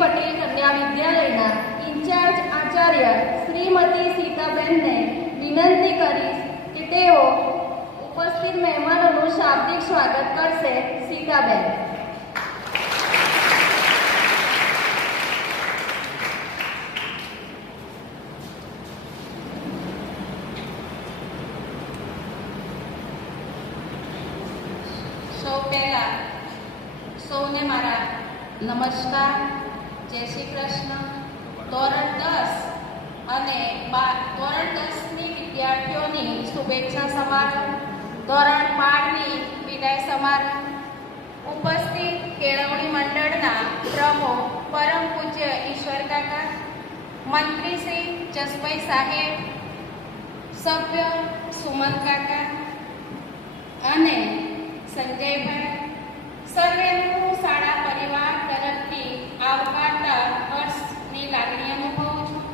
પટેલ કન્યા વિદ્યાલયના ઇન્ચાર્જ આચાર્ય શ્રીમતી સીતાબેનને વિનંતી કરીશ કે તેઓ ઉપસ્થિત મહેમાનોનું શાબ્દિક સ્વાગત કરશે. સીતાબેન. સૌ પહેલા સૌને મારા નમસ્કાર, જય શ્રી કૃષ્ણ. ધોરણ 10 અને ધોરણ 10ની વિદ્યાર્થીઓની શુભેચ્છા સમારોહ, ધોરણ 12ની વિદાય સમારોહ, ઉપસ્થિત કેળવણી મંડળના પ્રમુખ પરમ પૂજ્ય ઈશ્વર કાકા, મંત્રી શ્રી જસભાઈ સાહેબ, સભ્ય સુમન કાકા અને સંજયભાઈ, સર્વેનું શાળા પરિવાર તરફથી આવકારતા હર્ષની લાગણી અનુભવું છું.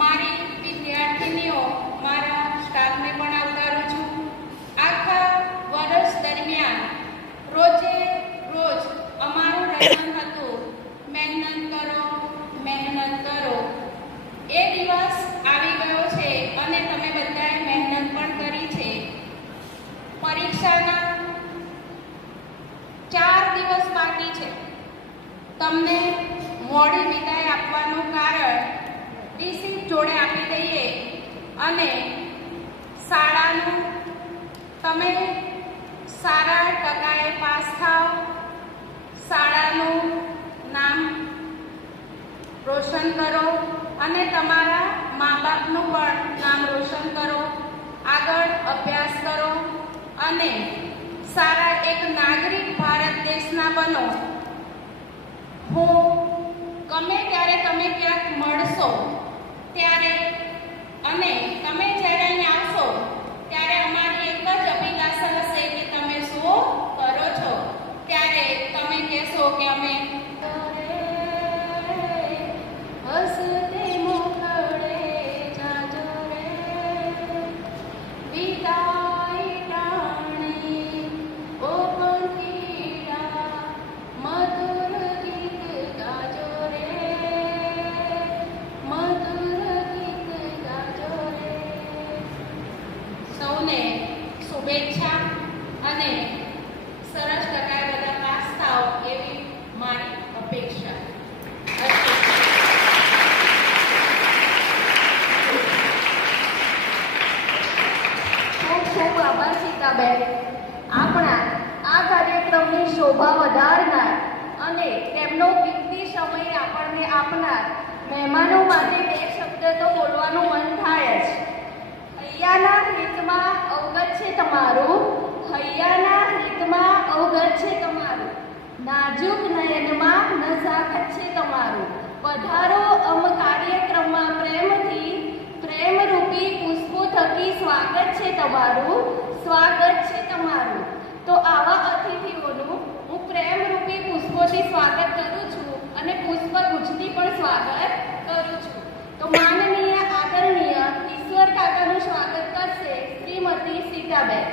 મારી વિદ્યાર્થીનીઓ, મારા સ્ટાફને પણ આવકારું છું. આખા વર્ષ દરમિયાન રોજે રોજ અમારું રહેવાનું હતું, મહેનત કરો, મહેનત કરો. એ દિવસ આવી ગયો છે અને તમે બધાએ મહેનત પણ કરી છે. પરીક્ષાના 4 દિવસ બાકી છે. તમને મોડી વિદાય આપવાનું કારણ રિસીપ્ટ જોડે આપી દઈએ અને શાળાનું તમે સારા ટકાએ પાસ થાવ, શાળાનું નામ રોશન કરો અને તમારા મા બાપનું પણ નામ રોશન કરો, આગળ અભ્યાસ કરો અને સારા એક નાગરિક ભારત દેશના બનો. હું ગમે ત્યારે તમે ક્યાંક મળશો ત્યારે અને તમે જ્યારે અહીં આવશો ત્યારે અમારી એક જ અભિલાષા હશે કે તમે શું કરો છો. ત્યારે તમે કહેશો કે અમે હસતે મોખડે જાજો રે વિદાય ટાણી ઓ પંખીડા મધુર ગીત ગાજો રે, મધુર ગીત ગાજો રે. સૌને શુભેચ્છા અને સરસ ટકાએ બધા પાસ થાવ એવી મારી અપેક્ષા. ખૂબ ખૂબ આભાર સીતાબેન. આપણા આ કાર્યક્રમની શોભા વધારનાર અને તેમનો કિંમતી સમય આપણને આપનાર મહેમાનો માટે 2 શબ્દ તો બોલવાનું મન થાય જ. હૈયાના હિતમાં અવગત છે તમારું, હૈયાના હિતમાં અવગત છે તમારું, નાજુક નયનમાં નજાકત છે તમારું. પધારો અમ કાર્યક્રમમાં પ્રેમથી, પ્રેમરૂપી પુષ્પો થકી સ્વાગત છે તમારું, સ્વાગત છે તમારું. તો આવા અતિથિઓનું હું પ્રેમરૂપી પુષ્પોથી સ્વાગત કરું છું અને પુષ્પગુચ્છથી પણ સ્વાગત કરું છું. તો માનનીય આદરણીય ઈશ્વર કાકાનું સ્વાગત કરશે શ્રીમતી સીતાબેન.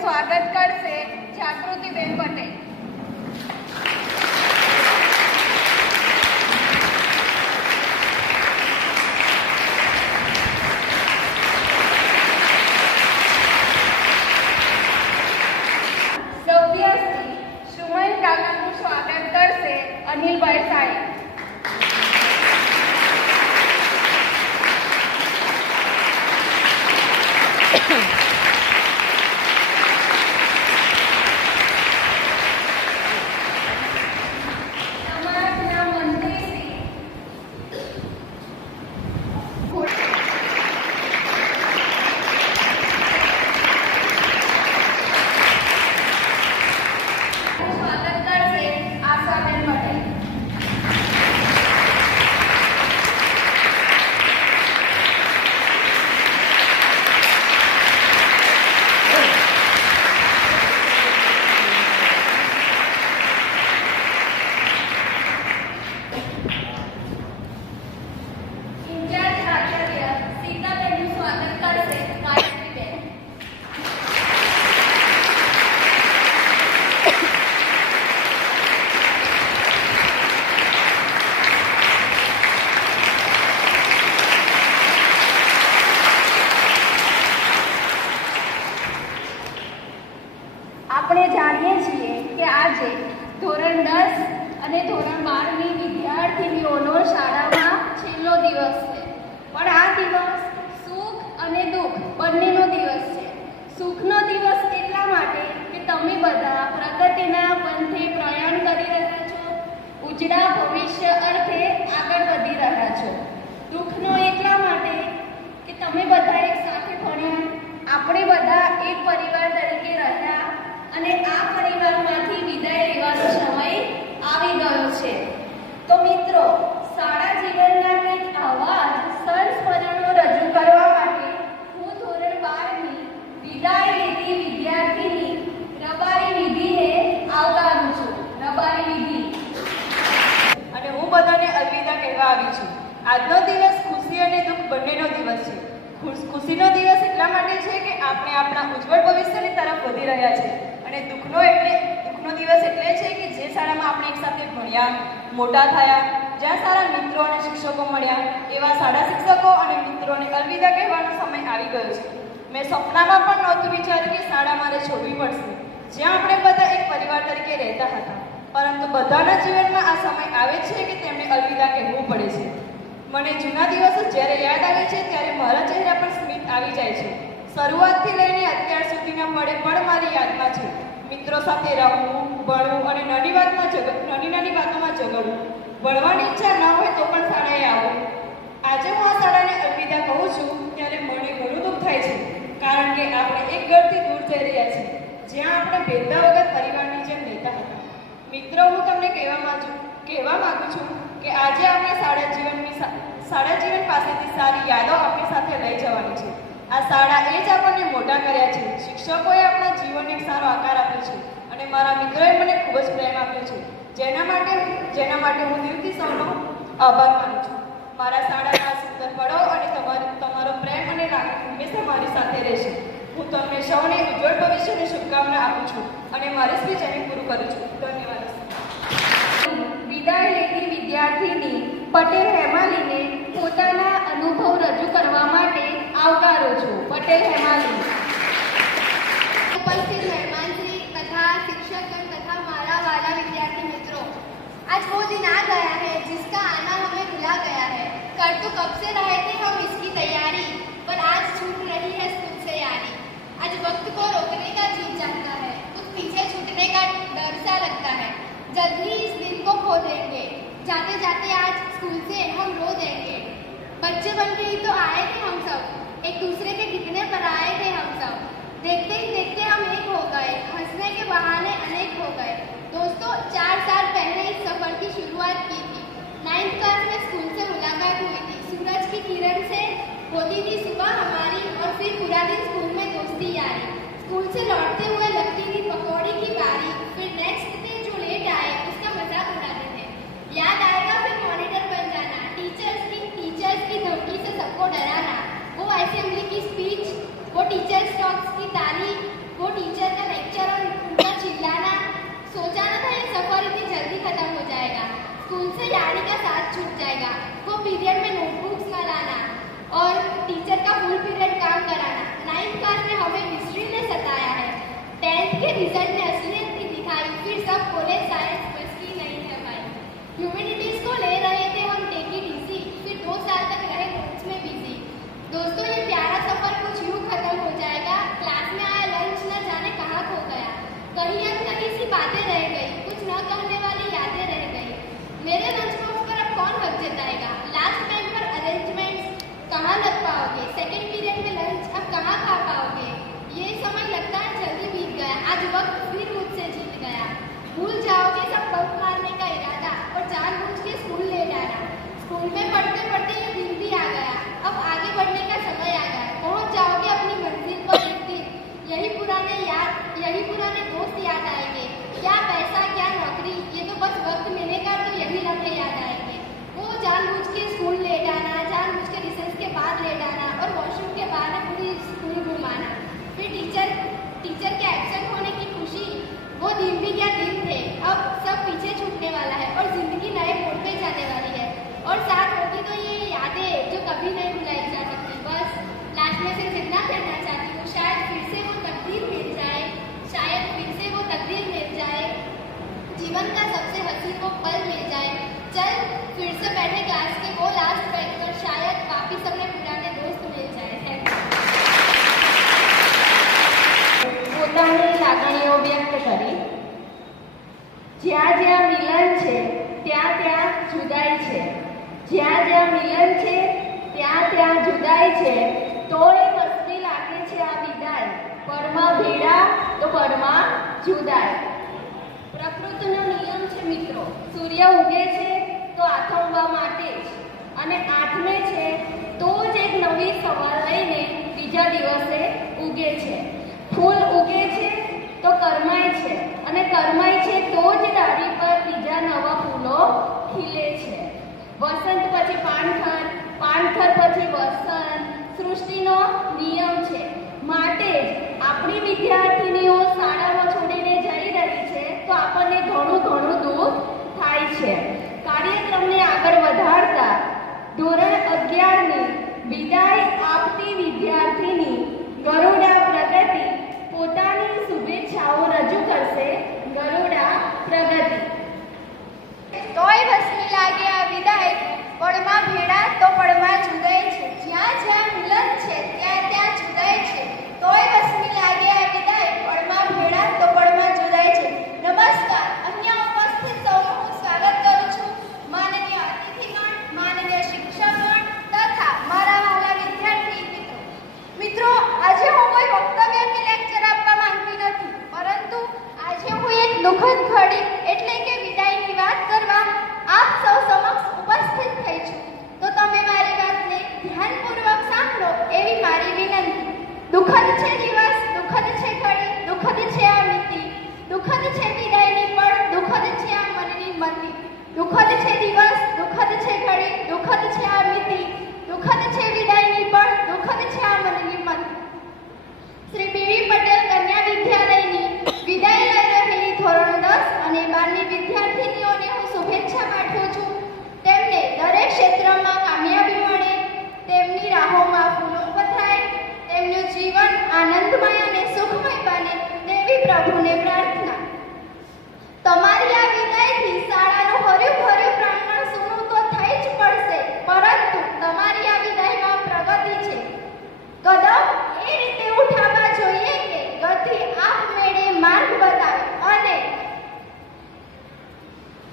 સ્વાગત કરશે જાગૃતિબેન પટેલ. સભ્ય શ્રી સુમન કાકાનું સ્વાગત કરશે અનિલભાઈ સાહેબ. સ્વાગત કરશે આશાબેન પટેલ. અને ધોરણ 12ની વિદ્યાર્થીનીઓનો શાળામાં છેલ્લો દિવસ છે. પણ આ દિવસ સુખ અને દુઃખ બંનેનો દિવસ છે. સુખનો દિવસ એટલા માટે કે તમે બધા પ્રગતિના પંથે પ્રયાણ કરી રહ્યા છો, ઉજળા ભવિષ્ય અર્થે આગળ વધી રહ્યા છો. દુઃખનો એટલા માટે કે તમે બધા એક સાથે ભણ્યા, આપણે બધા એક પરિવાર તરીકે રહ્યા અને આ પરિવારમાંથી વિદાય લેવાનો સમય આવી ગયો છે. તો મિત્રો, શાળા જીવનના કંઈક આવા જ સંસ્મરણો રજૂ કરવા માટે હું ધોરણ 12ની વિદાય લેતી વિદ્યાર્થીની રબારી વિધિને આવકારું છું. રબારી વિધિ. અને હું બધાને અલવિદા કહેવા આવી છું. આજનો દિવસ ખુશી અને દુઃખ બંનેનો દિવસ છે. ખુશીનો દિવસ એટલા માટે છે કે આપણે આપણા ઉજ્જવળ ભવિષ્યની તરફ વધી રહ્યા છે, અને દુઃખનો દિવસ એટલે છે કે જે શાળામાં આપણે એક સાથે ભણ્યા, મોટા થયા, જ્યાં સારા મિત્રો અને શિક્ષકો મળ્યા, એવા સારા શિક્ષકો અને મિત્રોને અલવિદા કહેવાનો સમય આવી ગયો છે. મેં સપનામાં પણ નહોતું વિચાર્યું કે શાળા મારે છોડવી પડશે, જ્યાં આપણે બધા એક પરિવાર તરીકે રહેતા હતા. પરંતુ બધાના જીવનમાં આ સમય આવે છે કે તેમને અલવિદા કહેવું પડે છે. મને જૂના દિવસો જ્યારે યાદ આવે છે ત્યારે મારા ચહેરા પર સ્મિત આવી જાય છે. શરૂઆતથી લઈને અત્યાર સુધીના પળ મારી યાદમાં છે. મિત્રો સાથે રમવું, ભણવું અને નાની નાની વાતોમાં ઝઘડવું. ભણવાની ઈચ્છા ન હોય તો પણ શાળાએ આવવું. આજે હું આ શાળાને અલવિદા કહું છું ત્યારે મને ઘણું દુઃખ થાય છે, કારણ કે આપણે એક ઘરથી દૂર જઈ રહ્યા છીએ, જ્યાં આપણે ભેદભાવ વગર પરિવારની જેમ રહેતા હતા. મિત્રો, હું તમને કહેવા માંગુ છું કે આજે આપણે શાળા જીવન પાસેથી સારી યાદો આપણી સાથે લઈ જવાની છે. આ શાળા એ જ આપણને મોટા કર્યા છે. શિક્ષકોએ આપણા જીવનને એક સારો આકાર આપ્યો છે, અને મારા મિત્રોએ મને ખૂબ જ પ્રેમ આપ્યો છે, જેના માટે હું દિલથી સૌનો આભાર માનું છું. મારા શાળાના સુંદર પળો અને તમારો પ્રેમ અને લાગણી હંમેશા મારી સાથે રહેશે. હું તમને સૌને ઉજ્જવળ ભવિષ્યની શુભકામના આપું છું અને મારી સ્પીચ અહીં પૂરું કરું છું. ધન્યવાદ. વિદાય લેતી વિદ્યાર્થીની પટેલ હેમાલીને પોતાના અનુભવ રજૂ કરવા માટે આવકારું છું. પટેલ હેમાલી. उपस्थित मेहमान श्री तथा शिक्षकगण तथा मारा वाला विद्यार्थी मित्रों, आज वो दिन आ गया है जिसका आना हमें भुला गया है. कर तो कब से रहे थे हम इसकी तैयारी, पर आज छूट रही है स्कूल से यारी. आज वक्त को रोकने का जी चाहता है, कुछ पीछे छूटने का डर सा लगता है. जल्द ही इस दिन को खो देंगे, जाते जाते आज स्कूल से हम रो देंगे. बच्चे बन के ही तो आए थे हम सब, एक दूसरे के टिकने पर आए थे हम सब. देखते ही देखते हम एक हो गए, हंसने के बहाने अनेक हो गए. दोस्तों, 4 साल पहले इस सफर की शुरुआत की थी. 9th क्लास में स्कूल से मुलाकात हुई थी. सूरज की किरण से होती थी सुबह हमारी, और फिर पूरा दिन स्कूल में दोस्ती यारी. स्कूल से लौटते हुए लगती थी पकौड़ी की बारी, फिर नेक्स्ट डे जो लेट आए उसका मजाक उड़ाते थे. याद आएगा फिर मॉनिटर बन जाना, टीचर्स की धमकी से सबको डराना, वो असेंबली की स्पीच, वो टीचर्स टॉक्स की ताली, वो टीचर का लेक्चर और उनका चिल्लाना. सोचा न था ये सफर इतनी जल्दी खत्म हो जाएगा. स्कूल से यारी का साथ छूट जाएगा. वो पीरियड में नोटबुक्स न लाना और टीचर का फुल पीरियड काम कराना. 9th क्लास में हमें हिस्ट्री ने सताया है. 10th के रिजल्ट ने असलियत भी दिखाई, फिर सब बोले साइंस बस की नहीं है भाई. ह्यूमैनिटीज को ले रहे थे हम टेक इट इजी, फिर 2 साल तक रहे नोट्स में बिजी. दोस्तों, ये प्यारा सफर कुछ यूं खत्म हो जाएगा. क्लास में आया लंच न जाने कहाँ खो गया, कहीं अनकही सी बातें रह गई, कुछ न कहने वाली यादें रह गई. मेरे लंच बॉक्स पर अब कौन हक जताएगा? लास्ट टाइम पर अरेंजमेंट्स कहाँ लग पाओगे? सेकेंड पीरियड में लंच अब कहाँ खा पाओगे? ये समय लगता है जल्दी बीत गया. आज वक्त फिर मुझसे जीत गया. भूल जाओगे सब हंसी को पल मिल जाए, चल फिर से बैठे क्लास के वो लास्ट बेंच पर, शायद वापिस अपने पुराने दोस्त मिल जाए। Thank you. પોતાની લાગણીઓ વ્યક્ત કરી. જ્યાં જ્યાં મિલન છે ત્યાં ત્યાં જુદાઈ છે, જ્યાં જ્યાં મિલન છે ત્યાં ત્યાં જુદાઈ છે, તોય મસ્તી લાગે છે આ વિદાય, પળમાં ભેળા તો પળમાં જુદાઈ. પ્રકૃતિનો નિયમ છે મિત્રો, સૂર્ય ઉગે છે તો આથમવા માટે જ, અને આથમે છે તો જ એક નવી સવાર લઈને બીજા દિવસે ઉગે છે. ફૂલ ઉગે છે તો કરમાય છે, અને કરમાય છે તો જ ડાળી પર બીજા નવા ફૂલો ખીલે છે. વસંત પછી પાનખર, પાનખર પછી વસંત, સૃષ્ટિનો નિયમ છે. માટે જ આપણી વિદ્યાર્થીનીઓ શાળામાં છોડીને જઈ રહી છે તો આપણને ઘણું ઘણું દુઃખ થાય છે. કાર્યક્રમને આગળ વધારતા ધોરણ 11ની વિદાય આપતી વિદ્યાર્થીની ગરુડા પ્રગતિ પોતાની શુભેચ્છાઓ રજૂ કરશે. ગરુડા પ્રગતિ. તોય વસમી લાગે આ વિદાય, પળમાં ભેળા તો પળમાં જુદાઈ છે, જ્યાં જ્યાં મિલન છે ત્યાં ત્યાં જુદાઈ છે. તોય વસમી લાગે આ વિદાય, પળમાં ભેળા તો પળમાં જુદાઈ છે. નમસ્કાર. અહીંયા ઉપસ્થિત સૌનું હું સ્વાગત કરું છું. માનનીય અતિથિગણ, માનનીય શિક્ષકગણ તથા મારા વહાલા વિદ્યાર્થી મિત્રો. મિત્રો, આજે હું કોઈ વક્તવ્ય કે લેક્ચર આપવા માંગતી નથી, પરંતુ આજે હું એક દુઃખદ ઘડી એટલે કે વિદાયની વાત કરવા આપ સૌ સમક્ષ ઉપસ્થિત થઈ છું. તો તમે મારી વાતને ધ્યાનપૂર્વક સાંભળો એવી મારી વિનંતી. દુઃખદ છે દિવસ, દુઃખદ છે ઘડી, દુઃખદ છે આ મિતિ, દુઃખદ છે વિદાયની પળ, દુઃખદ છે આ મનની મતિ. દુઃખદ છે દિવસ, દુઃખદ છે ઘડી, દુઃખદ છે આ મિતિ, દુઃખદ છે વિદાયની પળ, દુઃખદ છે આ મનની મતિ. શ્રી બીવી પટેલ કન્યા વિદ્યાલયની વિદાય લઈ રહેલી ધોરણ 10 અને 12ની વિદ્યાર્થીનીઓને હું શુભેચ્છા પાઠવું છું. તેમને દરેક ક્ષેત્રમાં કામયાબી મળે, તેમની રાહોમાં ફૂલો પથરાય, તેમનું જીવન આનંદમય અને સુખમય બને તેવી પ્રભુને પ્રાર્થના. તમારી આ વિદાયથી શાળાનું હર્યું ભર્યું પ્રાંગણ સૂનું તો થઈ જ પડશે, પરંતુ તમારી આ વિદાયમાં પ્રગતિ છે. કદમ એ રીતે ઉઠાવવા જોઈએ કે ગતિ આપમેળે માર્ગ બતાવે, અને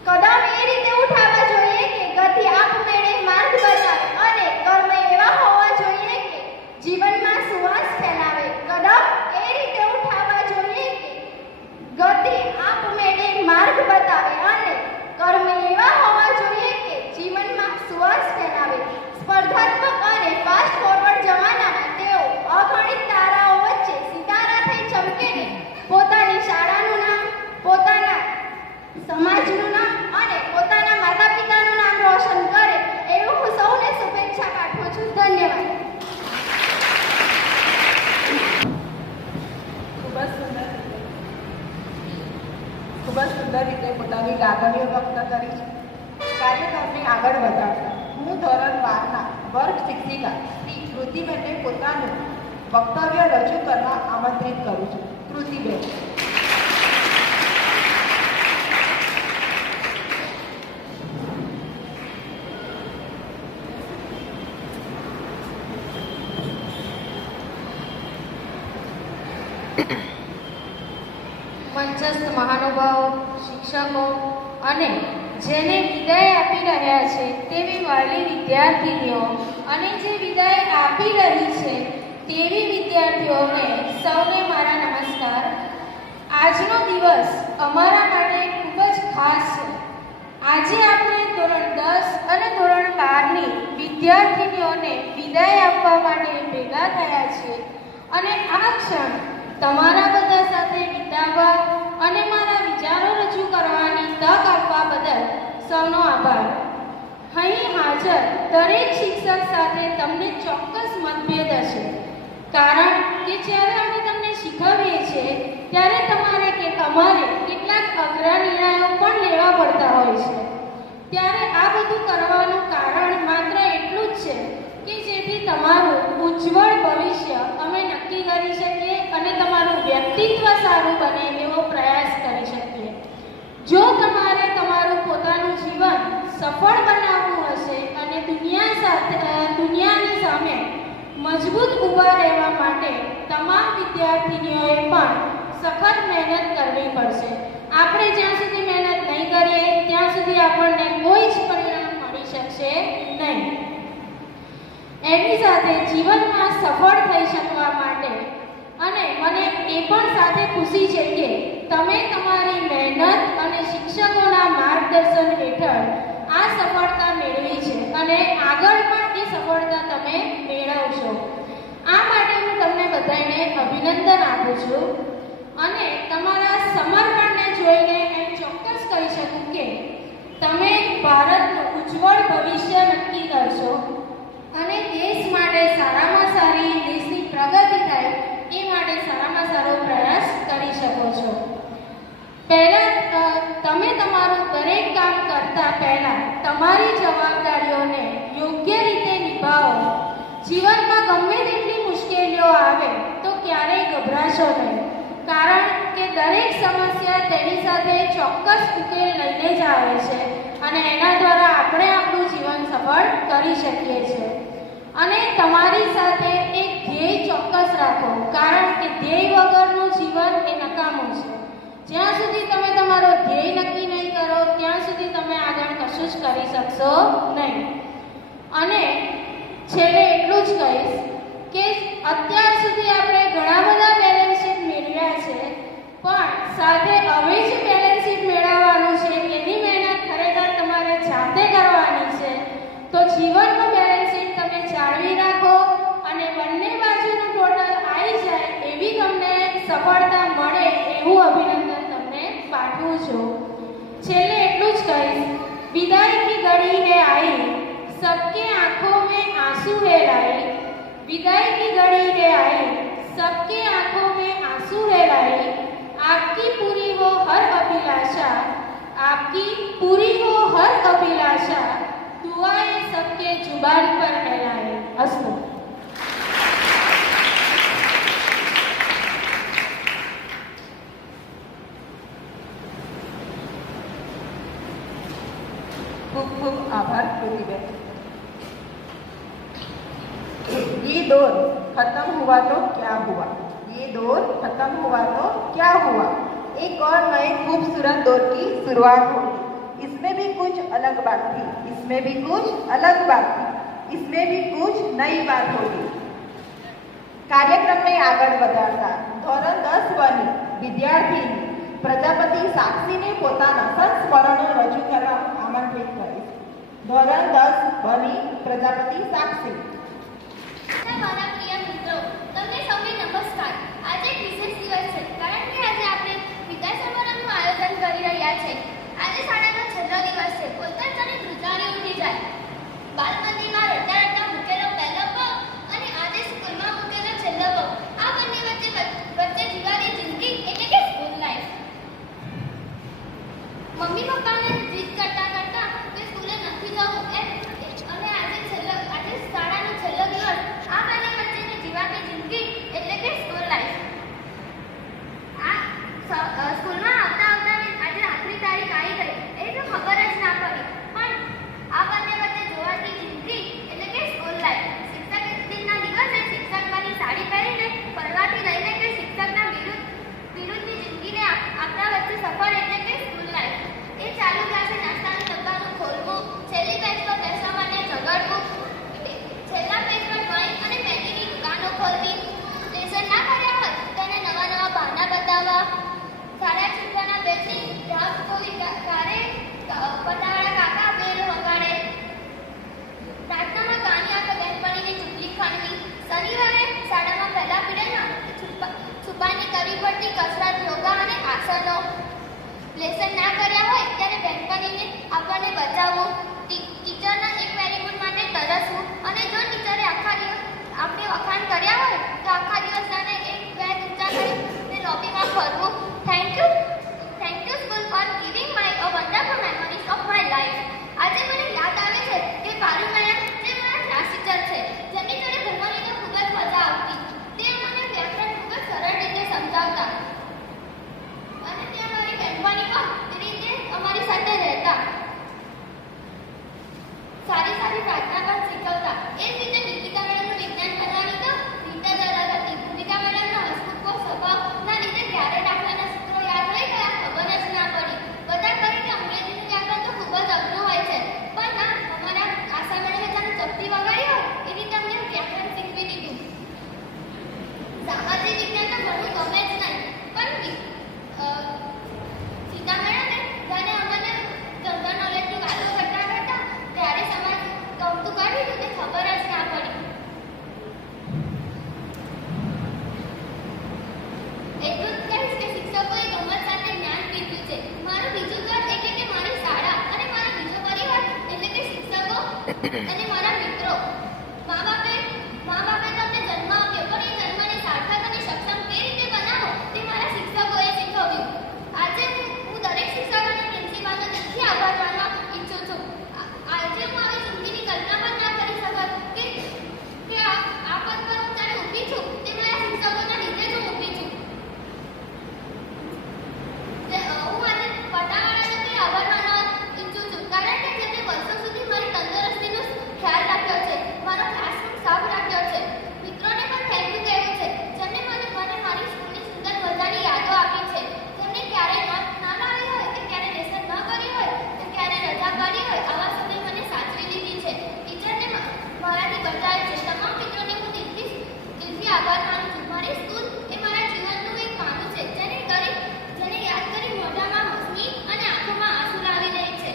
કદમ એ રીતે ઉઠાવવા જોઈએ કે ગતિ આપમેળે માર્ગ બતાવે, અને કર્મ એવા હોવા જોઈએ કે જીવનમાં સુવાસ ફેલાવે. કદમ એ રીતે ઉઠાવવા જોઈએ કે ગતિ આપમેળે માર્ગ બતાવે, અને કર્મ એવા હોવા જોઈએ કે જીવનમાં સુવાસ ફેલાવે. સ્પર્ધાત્મક અને ફાસ્ટ ફોરવર્ડ જમાનામાં તેઓ અગણિત તારાઓ વચ્ચે સિતારા થઈ ચમકે ને પોતાની શાળાનું નામ, પોતાના સમાજનું નામ અને પોતાના માતા પિતાનું નામ રોશન કરે એવું હું સૌને શુભેચ્છા પાઠવું છું. ધન્યવાદ. ખૂબ જ સુંદર રીતે પોતાની લાગણીઓ વ્યક્ત કરી છે. કાર્યક્રમને આગળ વધારતા હું ધોરણ 12ના વર્ગ શિક્ષિકા શ્રી કૃતિબેનને પોતાનું વક્તવ્ય રજૂ કરવા આમંત્રિત કરું છું. કૃતિબેન. મંચસ્થ મહાનુભાવો, શિક્ષકો અને જેને વિદાય આપી રહ્યા છે તેવી વાલી વિદ્યાર્થીનીઓ અને જે વિદાય આપી રહી છે તેવી વિદ્યાર્થીઓને સૌને મારા નમસ્કાર. આજનો દિવસ અમારા માટે ખૂબ જ ખાસ છે. આજે આપણે ધોરણ 10 અને ધોરણ 12ની વિદ્યાર્થીનીઓને વિદાય આપવા માટે ભેગા થયા છીએ, અને આ ક્ષણ તમારા બધા સાથે વિતાવવા અને મારા વિચારો રજૂ કરવાની તક આપવા બદલ સૌનો આભાર. અહીં હાજર દરેક શિક્ષક સાથે તમને ચોક્કસ મતભેદ હશે, કારણ કે જ્યારે અમે તમને શીખવીએ છીએ ત્યારે અમારે કેટલાક અઘરા નિર્ણયો પણ લેવા પડતા હોય છે. ત્યારે આ બધું કરવાનું કારણ માત્ર એટલું જ છે કે જેથી તમારું ઉજ્જવળ ભવિષ્ય અમે નક્કી કરી શકીએ અને તમારું વ્યક્તિત્વ સારું બને એવો પ્રયાસ કરી શકીએ. જો તમારે તમારું તમામ વિદ્યાર્થીનીઓએ પણ સખત મહેનત કરવી પડશે. આપણે જ્યાં સુધી મહેનત નહીં કરીએ ત્યાં સુધી આપણને કોઈ જ પરિણામ મળી શકશે નહીં. એની સાથે જીવનમાં સફળ થઈ શકવા માટે અને મને એ પણ સાથે ખુશી છે કે તમે તમારી મહેનત અને શિક્ષકોના માર્ગદર્શન હેઠળ આ સફળતા મેળવી છે અને આગળ પણ એ સફળતા તમે મેળવશો. આ માટે હું તમને બધાને અભિનંદન આપું છું અને તમારા સમર્પણને જોઈને એમ ચોક્કસ કહી શકું કે તમે ભારતનું ઉજ્જવળ ભવિષ્ય નક્કી કરશો અને દેશ માટે સારામાં સારી દેશની પ્રગતિ થાય એ માટે સારામાં સારો પ્રયાસ કરી શકો છો. પહેલાં તમે તમારું દરેક કામ કરતા પહેલાં તમારી જવાબદારીઓને યોગ્ય રીતે નિભાવો. જીવનમાં ગમે તેટલી મુશ્કેલીઓ આવે તો ક્યારેય ગભરાશો નહીં, કારણ કે દરેક સમસ્યા તેની સાથે ચોક્કસ ઉકેલ લઈને જ આવે છે અને એના દ્વારા આપણે આપણું જીવન સફળ કરી શકીએ છીએ. અને તમારી સાથે એક ધ્યેય ચોક્કસ રાખો, કારણ કે ધ્યેય વગરનું જીવન એ નકામું છે. જ્યાં સુધી તમે તમારો ધ્યેય નક્કી નહીં કરો ત્યાં સુધી તમે આગળ કશું જ કરી શકશો નહીં. અને છેલ્લે એટલું જ કહીશ કે અત્યાર સુધી આપણે ઘણા બધા બેલેન્સ શીટ મેળવ્યા છે, પણ સાથે હવે જે બેલેન્સ શીટ મેળવવાનું છે એની મહેનત ખરેખર તમારે જાતે કરવાની છે. તો જીવનનું બેલેન્સ શીટ તમે જાળવી રાખો અને બંને બાજુનું ટોટલ આવી જાય એવી તમને સફળતા મળે એવું અભિનંદન તમને પાઠવું છું. છેલ્લે એટલું જ કહીશ, વિદાય કી ઘડી હે आई, सबके आंखों में आंसू है लाई. विदाई की घड़ी है आई, सबके आंखों में आंसू है लाई. आपकी पूरी हो हर अभिलाषा, आपकी पूरी हो हर अभिलाषा, दुआएं सबके जुबान पर फैलाए. अस्तु. ખૂબ ખૂબ આભાર કૃતિબેન. ये दौर खत्म हुआ तो क्या हुआ, ये दौर खत्म हुआ तो क्या हुआ, एक और नए खूबसूरत दौर की शुरुआत होगी. इसमें भी कुछ अलग बात थी, इसमें भी कुछ अलग बात थी, इसमें भी कुछ नई बात होगी. કાર્યક્રમને આગળ વધારતા ધોરણ 10 બની વિદ્યાર્થીની પ્રજાપતિ સાક્ષીને પોતાના સંસ્મરણો રજૂ કરવા આમંત્રિત કરીશ. ધોરણ 10 બની પ્રજાપતિ સાક્ષી. મારા પ્રિય મિત્રો, તમને સૌને નમસ્કાર. આજે એક વિશેષ દિવસ છે, કારણ કે આજે આપણે વિદાય સમારંભનું આયોજન કરી રહ્યા છે. આજે શાળાનો છેલ્લો દિવસ છે. બોલતા જ ધ્રુજારી ઉઠી જાય. બાલ મંદિરમાં રડતા રડતા મૂકેલો પહેલો પગ અને આજે સ્કૂલમાં મૂકેલો છેલ્લો પગ, આ બંને વચ્ચે જીવવાની જિંદગી એટલે કે સ્કૂલ લાઈફ. મમ્મી પપ્પાને જીદ કરતા કરતા કે સ્કૂલે નથી જવું એમ, અને આજે શાળાનો છેલ્લો દિવસ, આ બંને વચ્ચેની જીવાતી જિંદગી એટલે કે સ્કૂલ લાઈફ. આ સ્કૂલમાં આવતા આજે આખરી તારીખ આવી ગઈ એ તો ખબર જ ના પડી, પણ આ બંને વચ્ચે જોવાતી જિંદગી એટલે કે સ્કૂલ લાઈફ. શિક્ષક દિનના દિવસે શિક્ષકની સાડી પહેરીને ફરવાથી લઈને કે શિક્ષકના વિરુદ્ધની જિંદગીને આપણા વચ્ચે સફર એટલે કે સ્કૂલ લાઈફ. એ ચાલુ ક્લાસે નાસ્તાના ડબ્બાનું ખોલવું, છેલ્લી બેન્ચ પર અને મારા મિત્રો, મા બાપે તમને જન્મ આપ્યો, પણ એ જન્મને સાર્થક અને સક્ષમ કેવી રીતે બનાવો તે મારા શિક્ષકોએ શીખવ્યું. આજે હું દરેક શિક્ષક અને પ્રિન્સિપાલનો દિલથી આભાર માનવા ઈચ્છું છું. આજે હું આવી જિંદગીની કલ્પના પણ ના કરી શકત કે આ પદ પર હું જ્યારે ઊભી છું તે મારા શિક્ષકોના લીધે જ હું ઊભી છું. હું આજે પટાવાળાનો બી આભાર માનવા ઈચ્છું છું, કારણ કે જેમણે વર્ષો સુધી મારી તંદુરસ્તીનો ખ્યાલ રાખ્યો છે, મારો ક્લાસરૂમ સાફ રાખ્યો છે. મિત્રોને પણ થેન્ક યુ કહેવું છે, જેમણે મને મારી સ્કૂલની સુંદર મજાની યાદો આપી છે. જેમણે ક્યારેય ના લાવી હોય કે ક્યારે લેસન ન કરી હોય કે ક્યારે રજા પાડી હોય, આવા સમયે મને સાચવી લીધી છે. ટીચરને મારાથી બચાવે છે. તમામ મિત્રોને હું દિલથી આભાર માનું છું. મારી સ્કૂલ એ મારા જીવનનું એક પાનું છે, જેને યાદ કરી મોઢામાં હસી અને આંખોમાં આંસુ લાવી દે છે.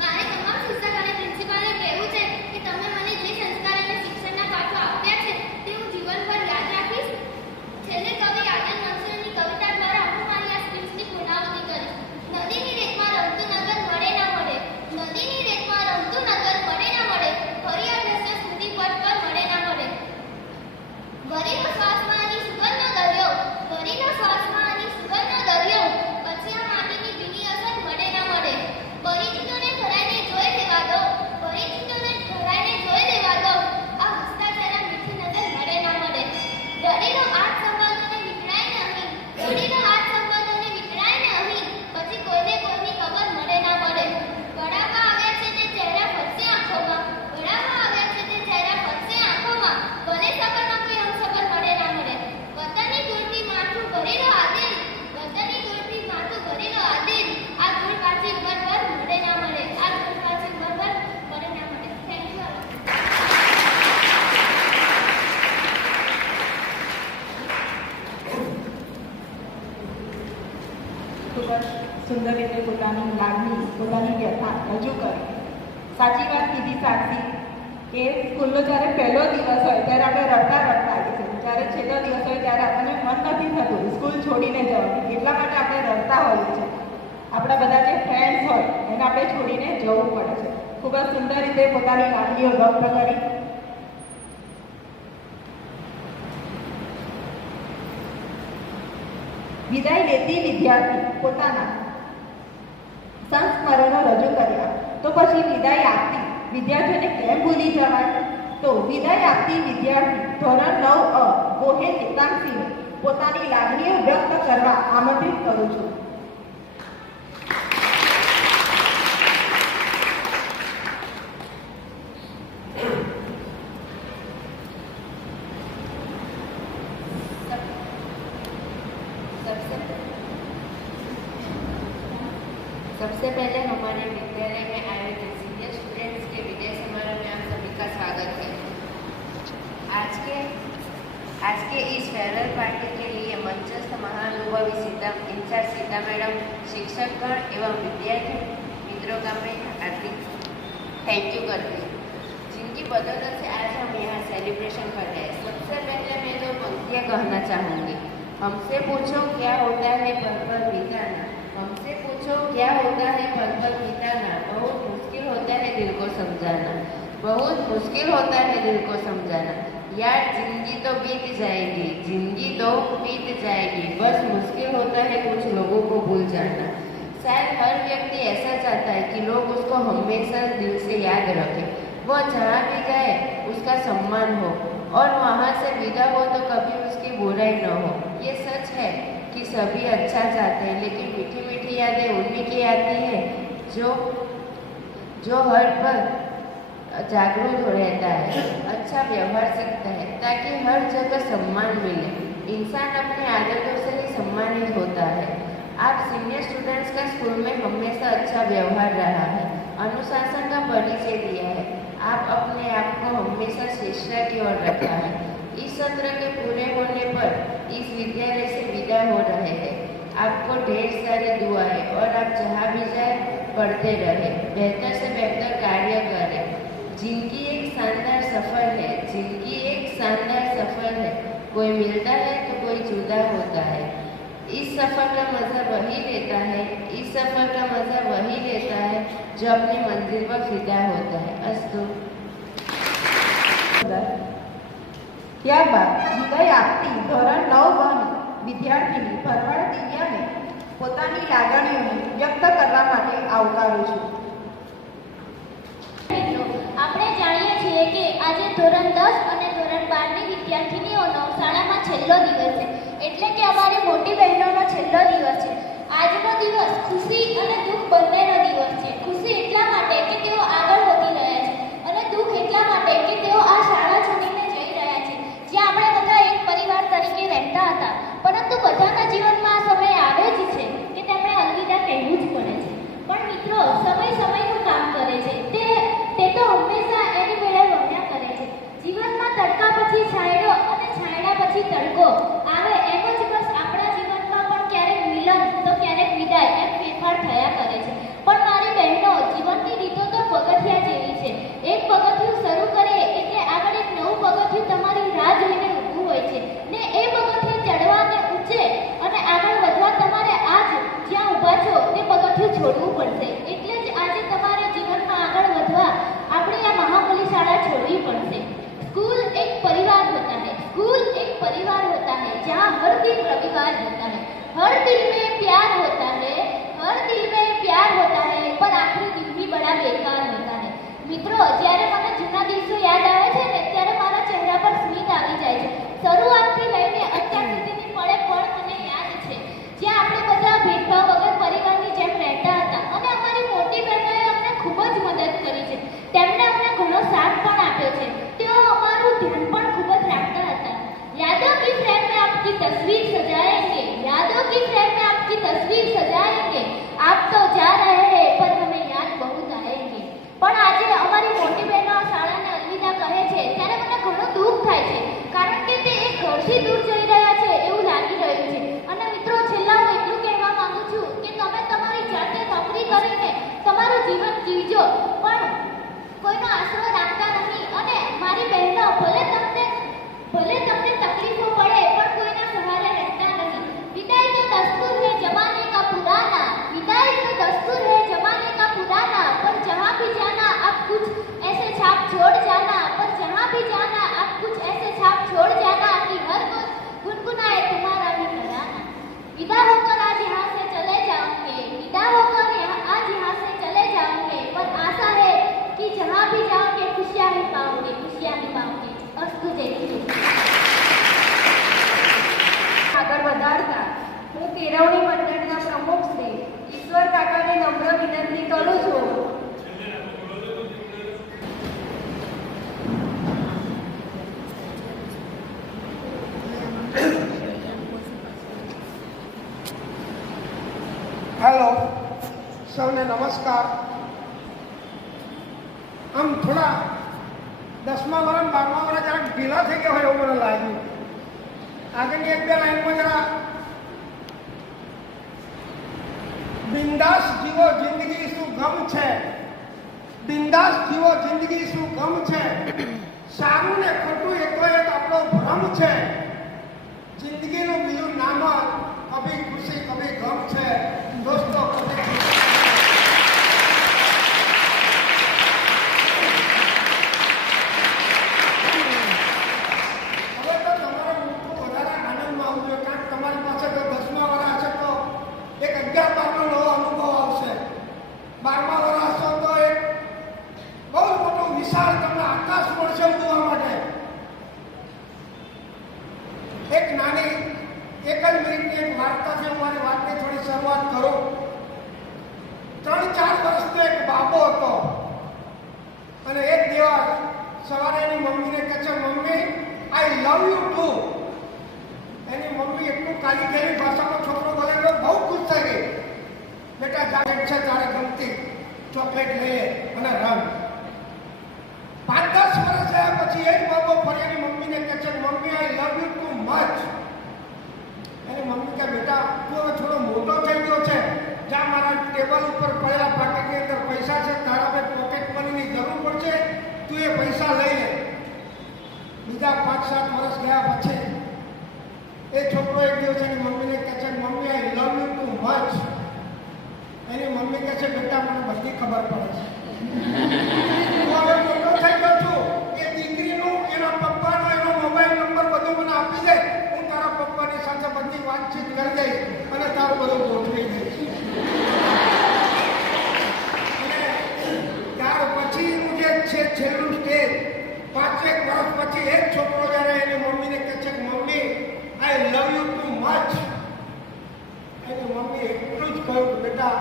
મારે તમામ શિક્ષક અને પ્રિન્સિપાલને કહેવું છે કે તમે મને જે સંસ્કાર અને શિક્ષણના પાઠો આપ્યા છે તે હું જીવનભર યાદ રાખીશ. છેલ્લે કવિ આનંદ મંસૂરની કવિતા દ્વારા હું મારી આ સ્પીચની પૂર્ણાહુતિ કરીશ. નદીની રેતમાં રમતું નગર મળે ના મળે, નદીની રેતમાં રમતું નગર મળે ના મળે, ફરી આ દ્રશ્ય સ્મૃતિ પટ પર મળે ના મળે. વરીનો શ્વાસમાં આની સુગંધનો દરિયો, વરીનો શ્વાસમાં આની સુગંધનો દરિયો, પછી આ માટીની ભીની અસર મળે ના મળે. પરિચિતોને ધરાઈને જોઈ લેવા દો, પરિચિતોને ધરાઈને જોઈ લેવા દો, આ હસતા ચહેરા મીઠી નજર મળે ના મળે. રડીનો હાથ સંબંધોને વિખરાય નહીં, રડીનો હાથ સંબંધોને વિખરાય ને અહીં, પછી કોઈને કોઈની ખબર મળે ના મળે. ગળામાં આવ્યા છે તે ચહેરા ફરશે આંખોમાં, ગળામાં આવ્યા છે તે ચહેરા ફરશે આંખોમાં, બને સફરમાં કોઈ હમસફર મળે ના મળે. વતનની ધૂળથી માથું ભરી લો આદિલ, વતનની ધૂળથી માથું ભરી લો આદિલ, આ ધૂળ પાછી ઉંમરભર મળે ના મળે, આ ધૂળ પાછી ઉંમરભર મળે ના મળે. Thank you. ખૂબ જ સુંદર રીતે પોતાની લાગણી, પોતાની વ્યથા રજૂ કરી. સાચી વાત કીધી સાક્ષી કે સ્કૂલનો જ્યારે પહેલો દિવસ હોય ત્યારે આપણે રડતા આવીએ છીએ, જ્યારે છેલ્લો દિવસ હોય ત્યારે આપણને મન નથી થતું સ્કૂલ છોડીને જવાનું. એટલા માટે આપણે રડતા હોઈએ છીએ. આપણા બધા જે ફ્રેન્ડ્સ હોય એને આપણે છોડીને જવું પડે છે. ખૂબ જ સુંદર રીતે પોતાની લાગણીઓ વ્યક્ત કરી. વિદાય લેતી વિદ્યાર્થી પોતાના સંસ્મરણો રજૂ કર્યા, તો પછી વિદાય આપતી વિદ્યાર્થીઓને કેમ ભૂલી જવાય? તો વિદાય આપતી વિદ્યાર્થી ધોરણ 9 ગોહેલ હેતાંશીને પોતાની લાગણીઓ વ્યક્ત કરવા આમંત્રિત કરું છું. सबसे पहले हमारे विद्यालय में आयोजित सीनियर स्टूडेंट्स के विजय समारोह में आप सभी का स्वागत है। आज के इस फेयरवेल पार्टी के लिए मंचस्थ महानुभवी इंचार्ज सीता मैडम, शिक्षकगण एवं विद्यार्थी मित्रों का मैं हार्दिक थैंक यू करती हूँ, जिनकी बदौलत से आज हम यहाँ सेलिब्रेशन कर रहे हैं। सबसे पहले मैं जो पंक्तियाँ कहना चाहूँगी। हमसे पूछो क्या होता है पल पल बिताना, हमसे पूछो क्या होता है पल पल बिताना, बहुत मुश्किल होता है दिल को समझाना, बहुत मुश्किल होता है दिल को समझाना। यार जिंदगी तो बीत जाएगी, जिंदगी तो बीत जाएगी, बस मुश्किल होता है कुछ लोगों को भूल जाना। शायद हर व्यक्ति ऐसा चाहता है कि लोग उसको हमेशा दिल से याद रखें, वो जहाँ भी जाए उसका सम्मान हो और वहाँ से विदा हो तो कभी उसकी बुराई न हो। ये सच है कि सभी अच्छा चाहते हैं, लेकिन मीठी मीठी यादें उन्हीं की आती है जो हर पल जागरूक रहता है, अच्छा व्यवहार सीखता है, ताकि हर जगह सम्मान मिले। इंसान अपनी आदतों से ही सम्मानित होता है। आप सीनियर स्टूडेंट्स का स्कूल में हमेशा अच्छा व्यवहार रहा है, अनुशासन का परिचय दिया है, आप अपने आप को हमेशा श्रेष्ठता की ओर रखा है। इस सत्र के पूरे होने पर इस विद्यालय से विदा हो रहे हैं। आपको ढेर सारी दुआएं और आप जहाँ भी जाए पढ़ते रहे, बेहतर से बेहतर कार्य करें। जिंदगी एक शानदार सफर है, जिंदगी एक शानदार सफर है, कोई मिलता है तो कोई जुदा होता है। इस सफर का मजा वही लेता है, इस सफर का मजा वही लेता है जो अपनी मंजिल पर फिदा होता है। अस्तु। ત્યારબાદ વિદાય આપતી ધોરણ 9 વિદ્યાર્થીની ભરવાડ દિવ્યાને પોતાની લાગણીઓને વ્યક્ત કરવા માટે આવકારું છું. આપણે જાણીએ છીએ કે આજે ધોરણ 10 અને ધોરણ 12 ની વિદ્યાર્થીનીઓનો શાળામાં છેલ્લો દિવસ છે, એટલે કે અમારી મોટી બહેનોનો છેલ્લો દિવસ છે. આજનો દિવસ ખુશી અને દુઃખ બંનેનો દિવસ છે. ખુશી એટલા માટે કે તેઓ આગળ વધી રહ્યા છે અને દુઃખ એટલા માટે કે તેઓ આ શાળા છોડીને જઈ રહ્યા છે, જ્યાં આપણે બધા એક પરિવાર તરીકે રહેતા હતા. પરંતુ બધાના જીવનમાં આ સમય આવે જ છે કે તેમણે અલવિદા કહેવું જ પડે છે. પણ મિત્રો, સમય સમયનું કામ કરે છે. તે તો હંમેશા એની વેળે વળ્યા કરે છે. જીવનમાં તડકા પછી છાંયડો અને છાંયડા પછી તડકો આવે, એમ જ બસ આપણા જીવનમાં પણ ક્યારેક મિલન તો ક્યારેક વિદાય એમ ફેરફાર થયા કરે છે. પણ મારી બહેનો, જીવનની રીતો તો પગથિયા જેવી છે. એક પગથિયું શરૂ કરે એટલે આગળ એક નવું પગથિયું તમારી રાહ જોઈને ઊભું હોય છે, ને એ પગથિયે ચડવાને ઊંચે અને આગળ વધવા તમારે આજ જ્યાં ઊભા છો તે પગથિયું છોડવું પડશે. એટલે જ આજે તમારે જીવનમાં આગળ વધવા આપણે આ મહામૂલી શાળા છોડવી પડશે. स्कूल एक परिवार होता है, स्कूल एक परिवार होता है जहाँ हर दिन रविवार होता है, हर दिल में प्यार होता है, हर दिल में प्यार होता है, पर आखिरी दिन भी बड़ा बेकार होता है. મિત્રો, જ્યારે મને જૂના દિવસો યાદ આવે છે ને, ત્યારે મારા ચહેરા પર સ્મિત આવી જાય છે. શરૂઆતથી લઈને અત્યાર સુધીની પળે પળ મને યાદ છે, જ્યાં આપણે બધા ભેદભાવ વગર પરિવારની જેમ રહેતા હતા અને અમારી મોટી બહેનોએ અમને ખૂબ જ મદદ કરી છે. તેમણે અમને ઘણો સાથ પણ આપ્યો છે. તેઓ અમારું ધ્યાન પણ ખૂબ જ રાખતા હતા. यादों की फ्रेम में आपकी तस्वीर सजाएंगे, यादों की फ्रेम में आपकी तस्वीर सजाएंगे, आप तो जा रहे हैं पर हमें याद बहुत आएंगे. પણ આજે અમારી મોટી બહેનો આ શાળાને અલવિદા કહે છે ત્યારે મને ઘણું દુઃખ થાય છે, કારણ કે તે એક ઘરથી દૂર જઈ રહ્યા છે એવું લાગી રહ્યું છે. અને મિત્રો, છેલ્લા હું એટલું કહેવા માંગુ છું કે તમે તમારી જાતે નોકરી કરીને તમારું જીવન જીવજો, પણ કોઈનો આશરો રાખતા નહીં. અને મારી બહેનો, ભલે તમને તકલીફો પડે પણ કોઈના સહારે રહેતા નહીં. વિદાય તો દસ્તુર है जमाने का पुराना, विदाई तो दस्तूर है जमाने का पुराना, पर जहाँ भी जाना आप कुछ ऐसे छाप छोड़ जाना, पर जहाँ भी जाना आप कुछ ऐसे छाप छोड़ जाना कि हर कोई गुनगुनाए तुम्हारा भी तराना. विदा होकर आज यहाँ से चले जाओगे, विदा होकर आज यहाँ से चले जाओगे, पर आशा है कि जहाँ भी जाओगे खुशियाँ ही पाओगे, खुशियाँ ही पाओगे. अस्तु. जय हिंद. આગળ વધારતા હું કેળવણી મંડળના પ્રમુખ શ્રી ઈશ્વર કાકાને નમ્ર વિનંતી કરું છું. हेलो, सबने नमस्कार. આમ થોડા 10મા વર્ષ 12મા વર્ષ જરા ઢીલા થઈ ગયા હોય એવું મને લાગ્યું. આગળની એક બે લાઈનમાં જરા બિંદાસ જીવો જિંદગી શું ગમ છે, બિંદાસ જીવો જિંદગી શું ગમ છે, સારું ને ખોટું એ તો એક આપણો ભ્રમ છે, જિંદગીનું બીજું નામ કભી ખુશી કભી ગમ છે. દોસ્તો, એક નાની એક જ મિનિટની એક વાર્તાથી હું મારી વાતની થોડી શરૂઆત કરું. 3-4 વર્ષનો એક બાબો હતો અને એક દિવસ સવારે એની મમ્મીને કહે છે, mummy I love you too. એની મમ્મી એટલું કાલી ગયેલી ભાષામાં છોકરો બોલે એટલે બહુ ખુશ થઈ ગઈ. બેટા જાણે છે તારે ગમતી ચોકલેટ લઈએ અને રંગ. 5-10 વર્ષ થયા પછી એક બાબો ફરી એની મમ્મીને કહે છે, mummy I love you too much. Any mummy કહે, બેટા તું હવે થોડો મોટો થઈ ગયો છે, જા મારા ટેબલ ઉપર પડેલા પાકીટની અંદર પૈસા છે, તારા પર પોકેટ મનીની જરૂર પડશે, તું એ પૈસા લઈ લે. બીજા 5-7 વર્ષ ગયા પછી એ છોકરો એક દિવસ એની મમ્મીને કહે છે, mummy I love you too much. Any mummy કહે છે, બેટા મને બધી ખબર પડે છે, વાતચીત કરી દઈશ અને તારું બધું ગોઠવી દઈશ. અને ત્યાર પછીનું જે છે છેલ્લું સ્ટેજ, 5 વર્ષ પછી એક છોકરો જ્યારે એની મમ્મીને કહે છે કે mummy I love you too much, એની મમ્મી એટલું જ કહ્યું કે બેટા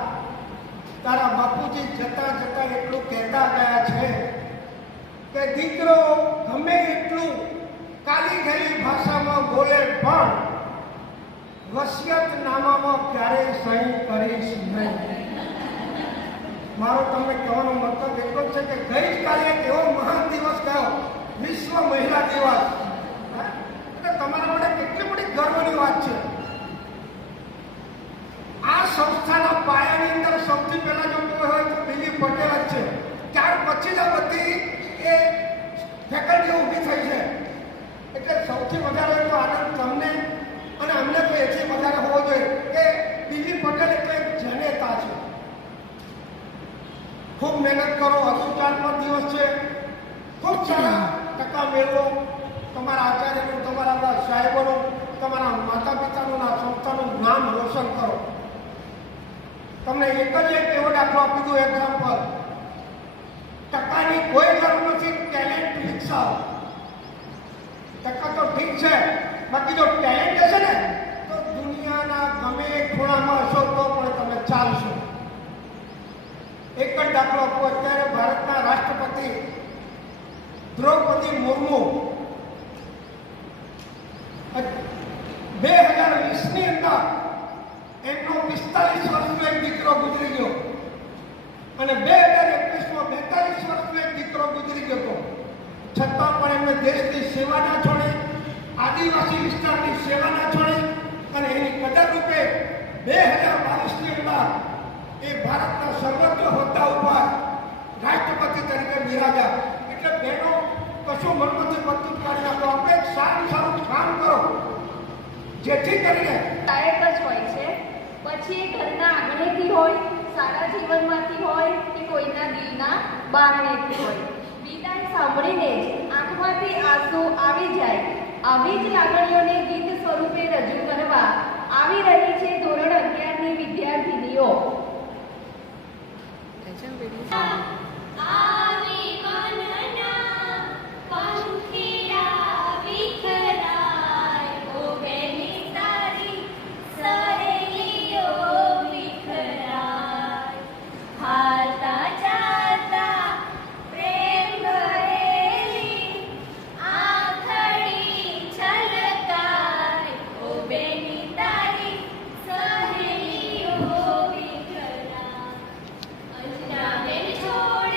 તારા બાપુજી જતા જતા એટલું કહેતા ગયા છે કે દીકરો ગમે એટલું કાલી ગયેલી ભાષામાં બોલે પણ વસિયતનામામાં ક્યારેય સહી કરીશ નહીં. મારો તમને કહેવાનો મતલબ એટલો જ છે કે ગઈકાલે એક એવો મહાન દિવસ ગયો, વિશ્વ મહિલા દિવસ. એટલે તમારા માટે કેટલી મોટી ગર્વની વાત છે. આ સંસ્થાના પાયાની અંદર સૌથી પહેલા જો કોઈ હોય તો બીજી પટેલ જ છે. ત્યાર પછી જ આ બધી એ ફેકલ્ટી ઊભી થઈ છે. એટલે સૌથી વધારે તો આનંદ તમને અને અમને તો એથી વધારે હોવો જોઈએ કે બીજી પટેલ એટલે એક જનેતા છે. ખૂબ મહેનત કરો, હજુ 4-5 દિવસ છે, ખૂબ સારા ટકા મેળવો. તમારા આચાર્યનું, તમારા સાહેબોનું, તમારા માતા પિતાનું, આ સંસ્થાનું નામ રોશન કરો. તમને એક જ એક એવો દાખલો આપી દઉં, એક્ઝામ્પલ. ટકાની કોઈ જરૂર નથી, ટેલેન્ટ વિકસાવો. ટકા તો ઠીક છે, બાકી જો ટેલેન્ટ હશે ને તો દુનિયાના ગમે એક ખૂણામાં હશો તો પણ તમે ચાલશો. એક જ દાખલો આપો. અત્યારે ભારતના રાષ્ટ્રપતિ દ્રૌપદી મુર્મુ 2020ની અંદર એમનો 45 વર્ષનો એક દીકરો ગુજરી ગયો અને 2021માં 42 વર્ષનો એક દીકરો ગુજરી ગયો હતો. છતાં પણ એમને દેશની સેવા ના છોડી, આદિવાસી વિસ્તારની સેવા ના છોડી અને એની કદર રૂપે 2022ની અંદર એ ભારતના સર્વોચ્ચ હોદ્દા ઉપર રાષ્ટ્રપતિ તરીકે બિરાજ્યા. એટલે બહેનો કશું મનમાંથી બધું કાઢી નાખો. આપણે એક સારું સારું કામ કરો જેથી કરીને લાયક જ હોય છે. પછી એ ઘરના આંગણેથી હોય, સારા જીવનમાંથી હોય કે કોઈના દિલના બારણેથી હોય. વિદાય સાંભળીને જ આંખમાંથી આંસુ આવી જાય. આવી જ લાગણીઓને ગીત સ્વરૂપે રજૂ કરવા આવી રહી છે ધોરણ 11ની વિદ્યાર્થીનીઓ. આવી મનના પંખીડા વિખરાય, ઓ બેની તારી સહેલીઓ વિખરાય. હાલતા ચાલતા પ્રેમ ભરેલી આંખડી છલકાય, ઓ બેની તારી સહેલીઓ વિખરાય. અંજના બેન છોડ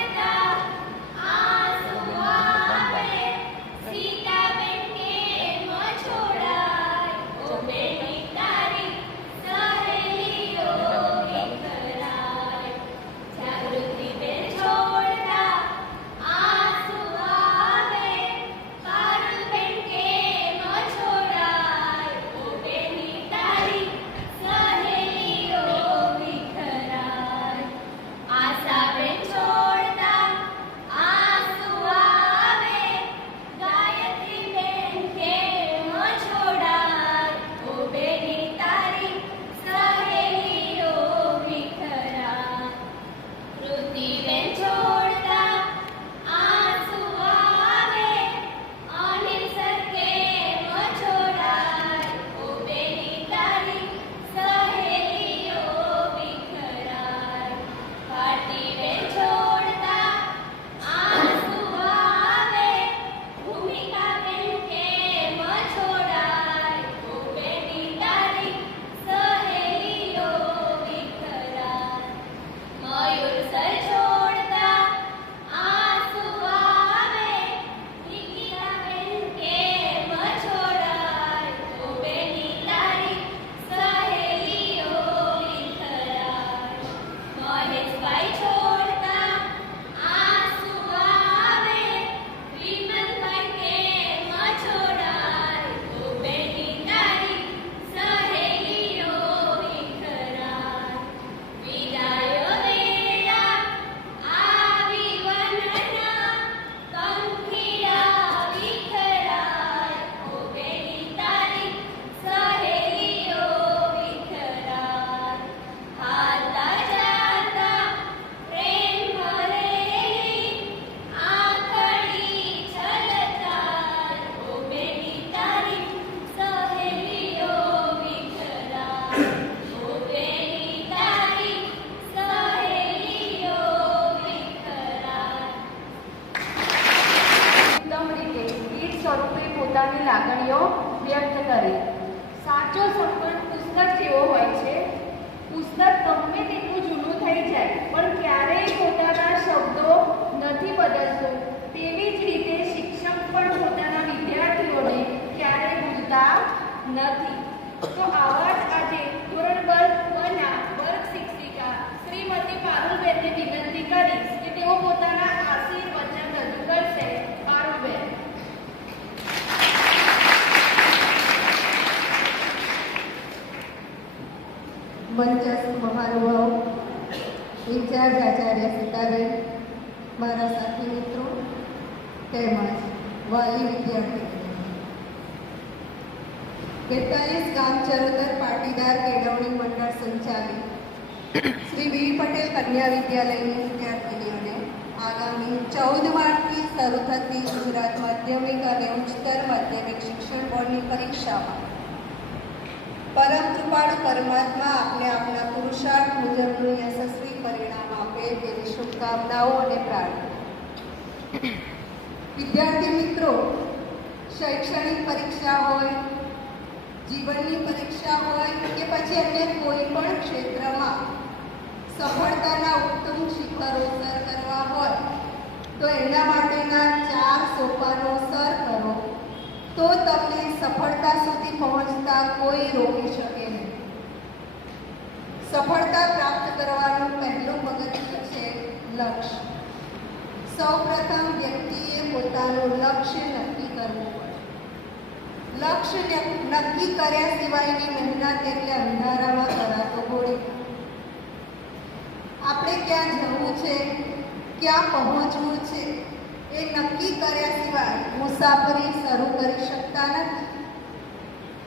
ગમે તેટલું જૂનું થઈ જાય પણ ક્યારેય પોતાના શબ્દો નથી બદલતો. તેવી જ રીતે શિક્ષક પણ પોતાના વિદ્યાર્થીઓને ક્યારેય ભૂલતા નથી. તો આવા જ આજે ધોરણ 2 ના વર્ગ શિક્ષિકા શ્રીમતી પારુલબેનને વિનંતી કરીશ કે તેઓ પોતાના આશીર્વચન રજૂ કરશે. પારુલબેન. મંચસ્થ મહાનુભાવ, ઇન્ચાર્જ આચાર્ય સીતાબેન, મારા સાથી મિત્રો તેમજ વાલી વિદ્યાર્થીઓ, 42 ગામ ચરોતર પાટીદાર કેળવણી મંડળ સંચાલિત શ્રી બી પટેલ કન્યા વિદ્યાલયની વિદ્યાર્થીનીઓને આગામી 14 માર્ચથી શરૂ થતી ગુજરાત માધ્યમિક અને ઉચ્ચતર માધ્યમિક શિક્ષણ બોર્ડની પરીક્ષામાં પરમ કૃપાળુ પરમાત્મા આપને આપના પુરુષાર્થ મુજબનું યશસ્વી પરિણામ આપે તેવી શુભકામનાઓ અને પ્રાર્થના. વિદ્યાર્થી મિત્રો, શૈક્ષણિક પરીક્ષા હોય, જીવનની પરીક્ષા હોય કે પછી અન્ય કોઈ પણ ક્ષેત્રમાં સફળતાના ઉત્તમ શિખરો સર કરવા હોય તો એના માટેના 4 સોપાનો સર કરો તો તમને સફળતા સુધી પહોંચતા કોઈ રોકી શકે નહીં. સફળતા પ્રાપ્ત કરવાનું પહેલું પગથિયું છે લક્ષ્ય. સૌપ્રથમ વ્યક્તિએ પોતાનું લક્ષ્ય નક્કી કરવું પડે. લક્ષ્ય નક્કી કર્યા સિવાયની મહેનત એટલે અંધારામાં કરાતો ગોળી. આપણે ક્યાં જવું છે, ક્યાં પહોંચવું છે એ નક્કી કર્યા સિવાય મુસાફરી શરૂ કરી શકતા નથી.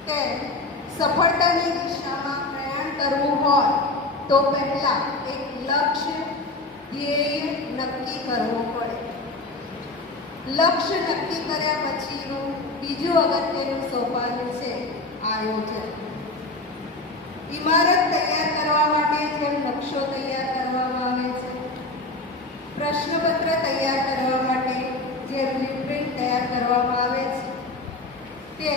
તે સફળતાની દિશામાં પ્રયાણ કરવું હોય તો પહેલા એક લક્ષ્ય ધ્યેય નક્કી કરવું પડે. લક્ષ્ય નક્કી કર્યા પછીનું બીજું અગત્યનું સોપાન છે આયોજન. ઇમારત તૈયાર કરવા માટે જેમ નકશો તૈયાર કરવામાં આવે છે, પ્રશ્નપત્ર તૈયાર કરવા માટે જે બ્લુપ્રિન્ટ તૈયાર કરવામાં આવે છે,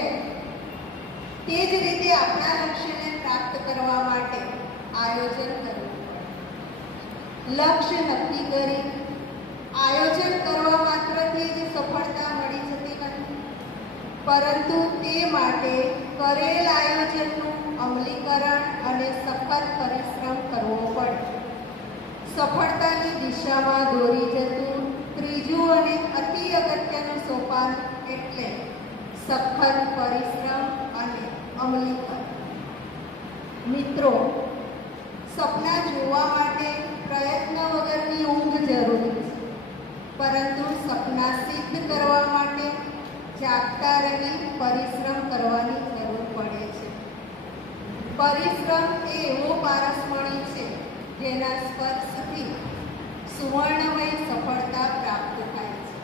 તે જ રીતે આપણા લક્ષ્યને પ્રાપ્ત કરવા માટે આયોજન કરવું પડે. લક્ષ્ય નક્કી કરી આયોજન કરવા માત્રથી જ સફળતા મળી જતી નથી, પરંતુ તે માટે કરેલ આયોજનનું અમલીકરણ અને સખત પરિશ્રમ કરવો પડે. સફળતાની દિશામાં દોરી જતું ત્રીજું અને અતિ અગત્યનું સોપાન એટલે સખત પરિશ્રમ અને અમલીકરણ. મિત્રો, સપના જોવા માટે પ્રયત્ન વગરની ઊંઘ જરૂરી છે, પરંતુ સપના સિદ્ધ કરવા માટે જાગતા રહી પરિશ્રમ કરવાની જરૂર પડે છે. પરિશ્રમ એ એવો પારસમણી છે જેના સ્પર્શથી સુવર્ણમય સફળતા પ્રાપ્ત થાય છે.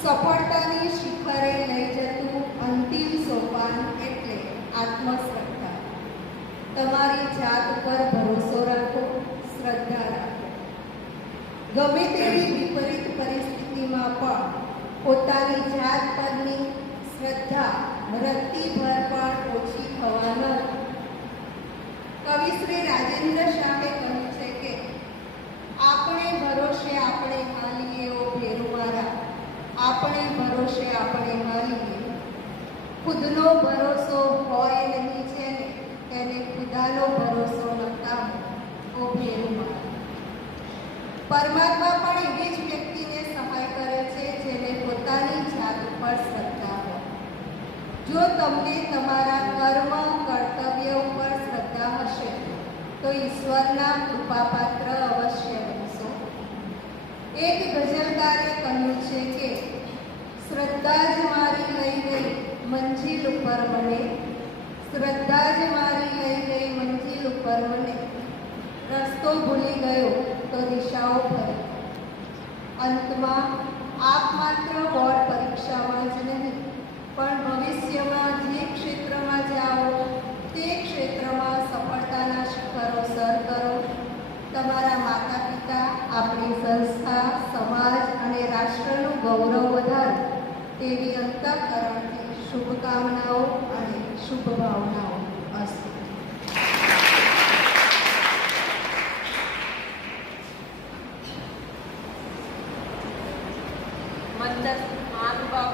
સફળતાની શિખરે લઈ જતું અંતિમ સોપાન એટલે આત્મશ્રદ્ધા. તમારી જાત પર ભરોસો રાખો, શ્રદ્ધા રાખો. ગમે તેવી વિપરીત પરિસ્થિતિમાં પણ પોતાની જાત પરની શ્રદ્ધા રત્તીભર પણ ઓછી થવા ન દો. કવિ શ્રી રાજેન્દ્ર શાહે કહ્યું છે કે આપણે ભરોસે આપણે હાલીએ ઓ ભેરુ મારા, આપણે ભરોસે આપણે હાલીએ. ખુદનો ભરોસો હોય નહીં છે ને તેને ખુદાનો ભરોસો નકામો ઓ ભેરુ મારા. પરમાત્મા પણ એવી જ વ્યક્તિને સહાય કરે છે જેને પોતાની જાત ઉપર શ્રદ્ધા હોય. જો તમને તમારા કર્મ કર્તવ્ય ઉપર શ્રદ્ધા હશે તો ઈશ્વરના કૃપાપાત્ર અવશ્ય બનશો. એક ગઝલકારે કહ્યું છે કે શ્રદ્ધા જ મારી લઈ ગઈ મંજિલ ઉપર મને, શ્રદ્ધા જ મારી લઈ ગઈ મંજિલ ઉપર મને, રસ્તો ભૂલી ગયો તો દિશાઓ ફરી. અંતમાં આપ માત્ર બોર્ડ પરીક્ષામાં જ નહીં પણ ભવિષ્યમાં જે ક્ષેત્રમાં જાઓ તે ક્ષેત્રમાં સફળતાના શિખરો સર કરો. તમારા માતા પિતા, આપણી સંસ્થા, સમાજ અને રાષ્ટ્રનું ગૌરવ વધારો તેવી અંતઃકરણથી શુભકામનાઓ અને શુભ ભાવનાઓ. અસ્તુ. મંચસ્થ મહાનુભાવ,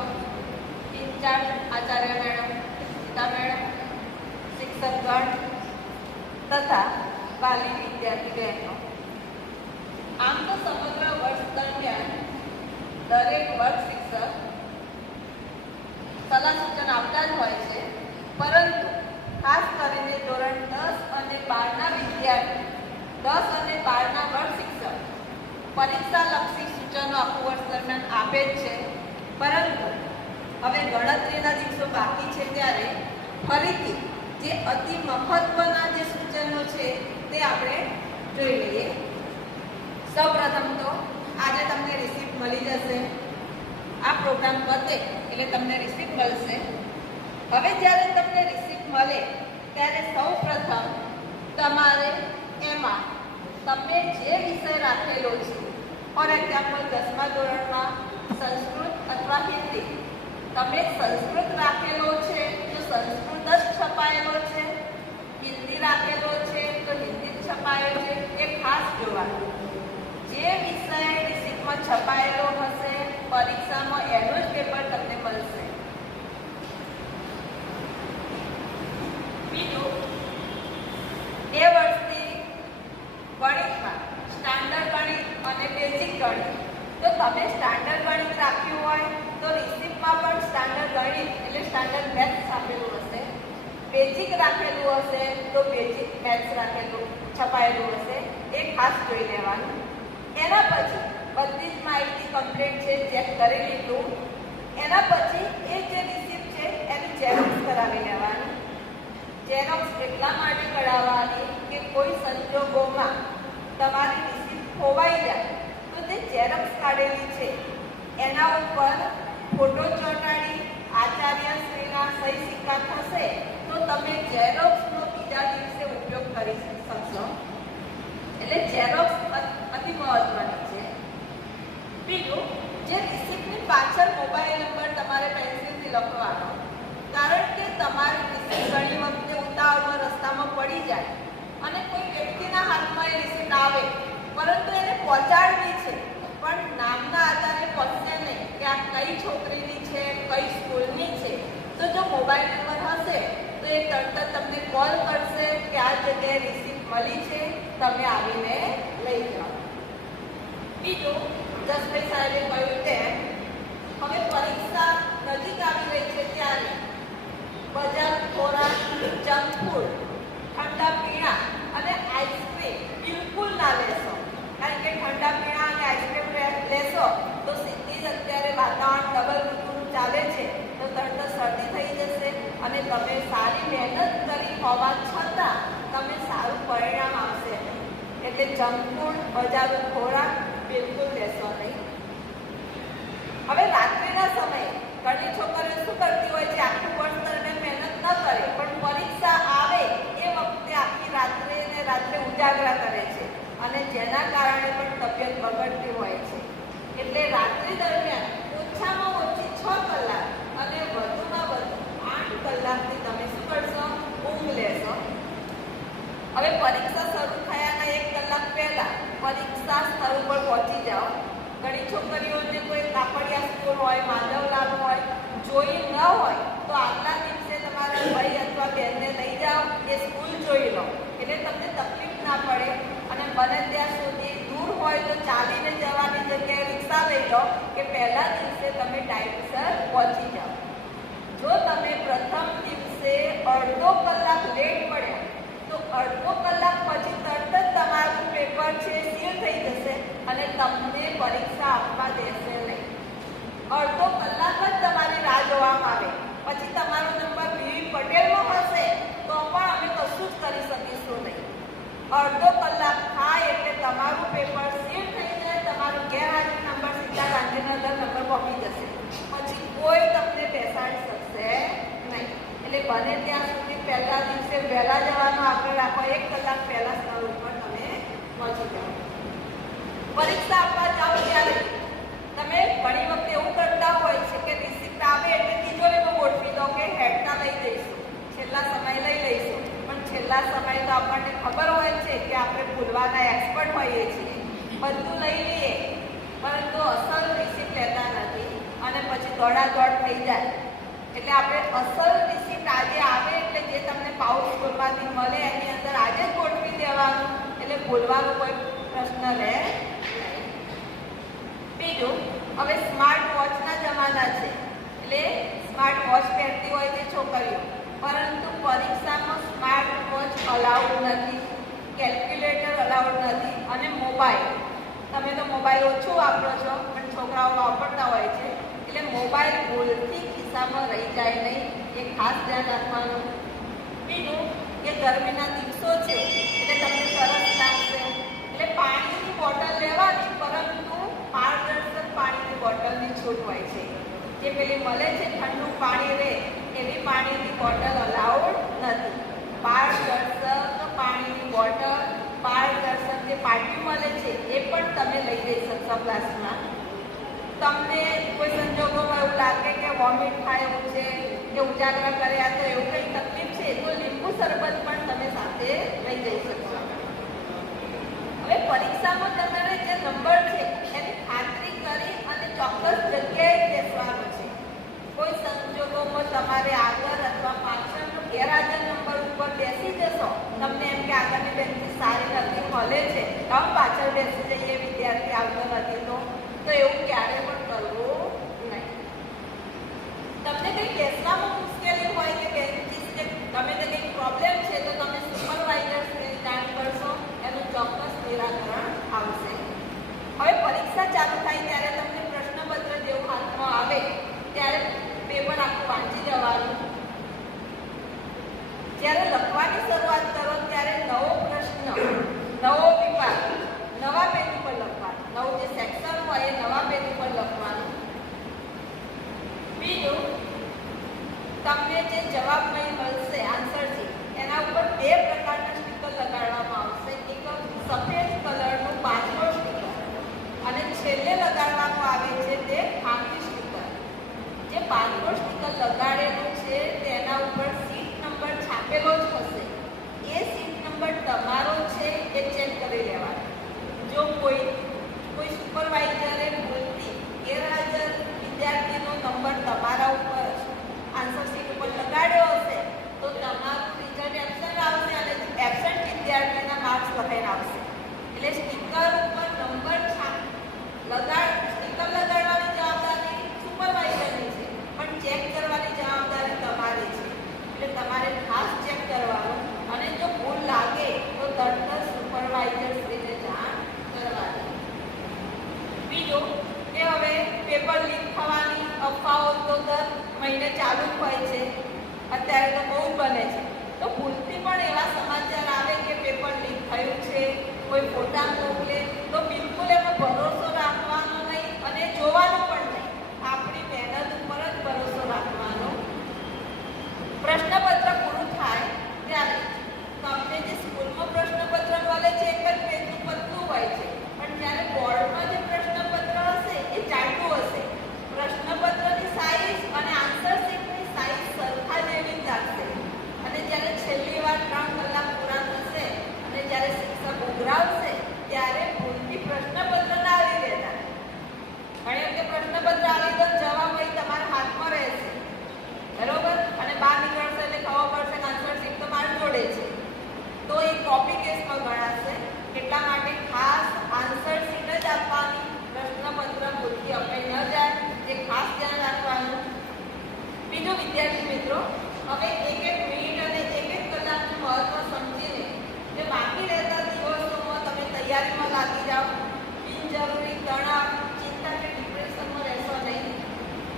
in charge Acharya madam, Sita madam, શિક્ષકગણ તથા વાલી વિદ્યાર્થી બહેનો, આમ તો સમગ્ર વર્ષ દરમિયાન દરેક વર્ગ શિક્ષક સલાહ સૂચન આપતા જ હોય છે, પરંતુ ખાસ કરીને ધોરણ 10 અને 12ના વિદ્યાર્થી 10 અને 12ના વર્ગ શિક્ષક પરીક્ષાલક્ષી સૂચનો આખું વર્ષ દરમિયાન આપે જ છે. પરંતુ હવે ગણતરીના દિવસો બાકી છે ત્યારે ફરીથી જે અતિ મહત્વના જે સૂચનો છે તે આપણે જોઈ લઈએ. સૌપ્રથમ તો આજે તમને રિસિપ્ટ મળી જશે. આ પ્રોગ્રામ પતે એટલે તમને રિસિપ્ટ મળશે. હવે જ્યારે તમને રિસિપ્ટ મળે ત્યારે સૌપ્રથમ તમારે એમાં તમે જે વિષય રાખેલો છે, ફોર એક્ઝામ્પલ 10મા ધોરણમાં સંસ્કૃત અથવા હિન્દી, તમે સંસ્કૃત રાખેલો છે તો સંસ્કૃત જ છપાયેલો છે, હિન્દી રાખેલો છે તો હિન્દી જ છપાયેલો છે, એ ખાસ જોવાનું. જે વિષય રિસિપ્ટમાં છપાયેલો હશે પરીક્ષામાં એનું જ પેપર તમને મળશે. બીજું, એ વર્ષની ગણિતમાં સ્ટાન્ડર્ડ ગણિત અને બેઝિક ગણિત, તો તમે સ્ટાન્ડર્ડ ગણિત રાખ્યું હોય તો રિસિપ્ટમાં પણ સ્ટાન્ડર્ડ ગણિત એટલે સ્ટાન્ડર્ડ મેથ્સ આપેલું હશે. બેઝિક રાખેલું હશે તો બેઝિક મેથ્સ રાખેલું છપાયેલું હશે, એ ખાસ જોઈ લેવાનું. એના પછી બધી જ માહિતી કમ્પ્લીટ છે, ચેક કરી લીધું. એના પછી એ જે રિસિપ્ટ છે એની ઝેરોક્સ કરાવી લેવાની. ઝેરોક્સ એટલા માટે કરાવવાની કે કોઈ સંજોગોમાં તમારી રિસિપ્ટ ખોવાઈ જાય તો તે ઝેરોક્સ કાઢેલી છે એના ઉપર ફોટો ચોંટાડી આચાર્યશ્રીના સહી સિક્કા થશે તો તમે ઝેરોક્સનો બીજા દિવસે ઉપયોગ કરી શકશો. એટલે ઝેરોક્સ અતિ મહત્વની છે. બીજું, જે રિસિપ્ટની પાછળ મોબાઈલ નંબર તમારે પેન્સિલથી લખવાનો, કારણ કે તમારી રિસિપ્ટ ઘણી વખતે ઉતાવળમાં રસ્તામાં પડી જાય અને કોઈ વ્યક્તિના હાથમાં એ રિસિપ્ટ આવે, પરંતુ એને પહોંચાડવી છે પણ નામના આધારે પહોંચશે નહીં કે આ કઈ છોકરીની છે, કઈ સ્કૂલની છે, તો જો મોબાઈલ નંબર હશે તો એ તરત તમને કોલ કરશે કે આ જગ્યાએ રિસિપ્ટ મળી છે, તમે આવીને લઈ જાઓ. બીજું, જસભાઈ સાહેબે કહ્યું તેમ હવે પરીક્ષા નજીક આવી રહી છે ત્યારે બજાર ખોરાક, જંક ફૂડ, ઠંડા પીણા અને આઈસ્ક્રીમ બિલકુલ ના લેશો. કારણ કે ઠંડા પીણા અને આઈસ્ક્રીમ લેશો તો સીધી જ અત્યારે વાતાવરણ ડબલ ઋતુનું ચાલે છે તો તરત શરદી થઈ જશે અને તમે સારી મહેનત કરી હોવા છતાં તમે સારું પરિણામ આવશે નહીં. એટલે જંક ફૂડ, બજારનો ખોરાક બિલકુલ લેશો નહીં. હવે રાત્રિના સમયે ઘણી છોકરીઓ શું કરતી હોય છે, આખું વર્ષ દરમિયાન મહેનત ન કરે પણ પરીક્ષા આવે એ વખતે આખી રાત્રે ઉજાગરા કરે છે અને જેના કારણે પણ તબિયત બગડતી હોય છે. એટલે રાત્રિ દરમિયાન ઓછામાં ઓછી 6 કલાક અને વધુમાં વધુ 8 કલાકની તમે શું કરશો, ઊંઘ લેશો. હવે પરીક્ષા શરૂ થયાના 1 કલાક પહેલા પરીક્ષા સ્થળ ઉપર પહોંચી જાઓ. ઘણી છોકરીઓને કોઈ કાપડિયા સ્કૂલ હોય, માધવલાલ હોય, જોઈ ન હોય તો આગલા દિવસે તમારા ભાઈ અથવા બહેનને લઈ જાઓ, એ સ્કૂલ જોઈ લો એટલે તમને તકલીફ ના પડે. અને બને ત્યાં સુધી દૂર હોય તો ચાલીને જવાની જગ્યાએ રિક્ષા લઈ લો કે પહેલા દિવસે તમે ટાઈમસર પહોંચી જાઓ. જો તમે પ્રથમ દિવસે અડધો કલાક લેટ પડ્યા તો અડધો કલાક પછી તરત જ તમારું પેપર છે સીલ થઈ જશે અને તમને પરીક્ષા આપવા દેશે નહીં. અડધો કલાક જ તમારી રાહ જોવામાં આવે, પછી તમારો નંબર વીવી પટેલમાં હશે તો પણ અમે કશું જ કરી શકીશું નહીં. અડધો કલાક થાય એટલે તમારું પેપર સીલ થઈ જાય, તમારો ગેરહાજરી નંબર સીધા ગાંધીનગર નંબર પહોંચી જશે, પછી કોઈ તમને બેસાડી શકશે નહીં. એટલે બને ત્યાં સુધી પહેલા દિવસે વહેલા જવાનો આગ્રહ રાખો. 1 કલાક પહેલા સ્થળ ઉપર તમે પહોંચી જાઓ. પરીક્ષા આપવા જાઓ ત્યારે તમે ઘણી વખતે એવું કરતા હોય છે કે રિસિપ્ટ આવે એટલે તિજોરીમાં ગોઠવી દો કે હેડના લઈ જઈશું, છેલ્લા સમય લઈ લઈશું. પણ છેલ્લા સમય તો આપણને ખબર હોય છે કે આપણે ભૂલવાના એક્સપર્ટ હોઈએ છીએ, બધું લઈ લઈએ પરંતુ અસલ રિસિપ્ટ લેતા નથી. દોડાદોડ થઈ જાય. એટલે આપણે અસલ રિસિપ્ટ આજે આવે એટલે જે તમને પાઉચ ખોલવાથી મળે એની અંદર આજે જ ગોઠવી દેવાનું, એટલે બોલવાનો કોઈ પ્રશ્ન રહે. બીજું, હવે સ્માર્ટ વોચના જમાના છે, એટલે સ્માર્ટ વોચ પહેરતી હોય છે છોકરીઓ, પરંતુ પરીક્ષામાં સ્માર્ટ વોચ અલાઉડ નથી, કેલ્ક્યુલેટર અલાઉડ નથી, અને મોબાઈલ, તમે તો મોબાઈલ ઓછો વાપરો છો પણ છોકરાઓ વાપરતા હોય છે, એટલે મોબાઈલ ભૂલથી ખિસ્સામાં રહી જાય નહીં, એ ખાસ ધ્યાન રાખવાનું. બીજું કે ગરમીના દિવસો છે એટલે તમને તરસ લાગશે, એટલે પાણીની બોટલ લેવાની, પરંતુ પારદર્શક પાણીની બોટલની છૂટ હોય છે. જે પેલી મળે છે ઠંડુ પાણી રહે એવી પાણીની બોટલ અલાઉડ નથી. પારદર્શક પાણીની બોટલ, પારદર્શક જે પાટી મળે છે એ પણ તમે લઈ જઈ શકશો ક્લાસમાં. તમને કોઈ સંજોગોમાં એવું લાગે કે વોમિટ થાય એવું છે કે ઉજાગરા કર્યા તો એવું કંઈ તકલીફ છે તો લીંબુ શરબત પણ તમે સાથે લઈ જઈ શકશો. હવે પરીક્ષામાં તમારે જે નંબર છે એની ખાતરી કરી અને ચોક્કસ જગ્યાએ બેસવાનો છે. કોઈ સંજોગોમાં તમારે આગળ અથવા પાછળનો ગેરહાજર નંબર ઉપર બેસી જશો, તમને એમ કે આગળની બેન્ચી સારી નથી મળે છે તો પાછળ બેસી જઈએ, વિદ્યાર્થી આવતો નથી તો એવું ક્યારે પણ કરવું નહીં. તમને કંઈ બેસવામાં મુશ્કેલી હોય કે બેન્ચીસ કે તમે તે કંઈક પ્રોબ્લેમ છે તો તમે સુપરવાઇઝર્સને જાણ કરશો, એનું ચોક્કસ નિરાકરણ આવશે. હવે પરીક્ષા ચાલુ થાય ત્યારે તમને પ્રશ્નપત્ર જેવું હાથમાં આવે ત્યારે પેપર આખું વાંચી જવાનું. જ્યારે લખવાની શરૂઆત કરો ત્યારે નવો પ્રશ્ન, નવો વિભાગ નવા પેજ ઉપર લખવાનું, નવું જે સેક્શન હોય એ નવા પેજ ઉપર લખવાનું. બીજું, તમને જે જવાબ મળશે આન્સર છે એના ઉપર 2 પ્રકારના સ્ટીકર લગાડવામાં આવશે. એક સફેદ કલરનું પાસપોર્ટ સ્ટીકર અને છેલ્લે લગાડવામાં આવે છે તે ખાખી સ્ટીકર. જે પાસપોર્ટ સ્ટીકર લગાડેલું છે તેના ઉપર સીટ નંબર છાપેલો જ હશે. એ સીટ નંબર તમારો છે એ ચેક કરી લેવાનો. જો કોઈ સુપરવાઇઝરે ભૂલથી ગેરહાજર વિદ્યાર્થીનો નંબર તમારા ઉપર આન્સર શીટ ઉપર લગાડ્યો હશે તો તમારું રિઝલ્ટ એબસેન્ટ આવશે અને એબસેન્ટ વિદ્યાર્થીના માર્ક્સ લખાઈને આવશે. એટલે સ્ટીકર ઉપર નંબર સ્ટીકર લગાડવાની જવાબદારી સુપરવાઇઝરની છે, પણ ચેક કરવાની જવાબદારી તમારી છે. એટલે તમારે ખાસ ચેક કરવાનું અને જો ભૂલ લાગે તો તરત જ સુપરવાઇઝરશ્રીને જાણ કરવાની. બીજું કે હવે પેપર લીક થવાની અફવાઓ તો દર મહિને ચાલુ જ હોય છે, અત્યારે તો બહુ જ બને છે. તો ભૂલથી પણ એવા સમાચાર આવે કે પેપર લીક થયું છે, કોઈ ફોટા મોકલે તો બિલકુલ એમાં ભરોસો રાખવાનો નહીં અને જોવાનું પણ નહીં. આપણી મહેનત ઉપર જ ભરોસો રાખવાનો. પ્રશ્નપત્ર પૂરું થાય ત્યારે તમને જે સ્કૂલમાં પ્રશ્નપત્ર મળે છે એક જ પેજનું પતલું હોય છે, પણ જ્યારે બોર્ડમાં જે પ્રશ્નપત્ર હશે એ જાડું હશે. પ્રશ્નપત્રની સાઇઝ અને આન્સર શીટની સાઇઝ સરખા જેવી જ લાગશે. અને જ્યારે છેલ્લી વાર 3 કલાક પૂરા થશે અને જ્યારે શિક્ષક ઉઘરાવશે ત્યારે ભૂલથી પ્રશ્નપત્ર ના આવી લેતા. ઘણી વખતે પ્રશ્નપત્ર આવી તો જવાબ અહીં તમારા હાથમાં રહેશે, બરોબર, અને બહાર નીકળશે એટલે ખબર પડશે કે આન્સર શીટ તો મારી જોડે છે, તો એ કોપી કેસમાં ગણાશે. એટલા માટે ખાસ આન્સર શીટ જ આપવાની, પ્રશ્નપત્ર ભૂલથી અપાઈ ન જાય, જે ખાસ ધ્યાન રાખવાનું. બીજું, વિદ્યાર્થી મિત્રો, હવે એક મિનિટ અને એક કલાકનું મહત્વ સમજીને જે બાકી રહેતા દિવસોમાં તમે તૈયારીમાં લાગી જાઓ. બિનજરૂરી તણાવ, ચિંતા કે ડિપ્રેશનમાં રહેશો નહીં.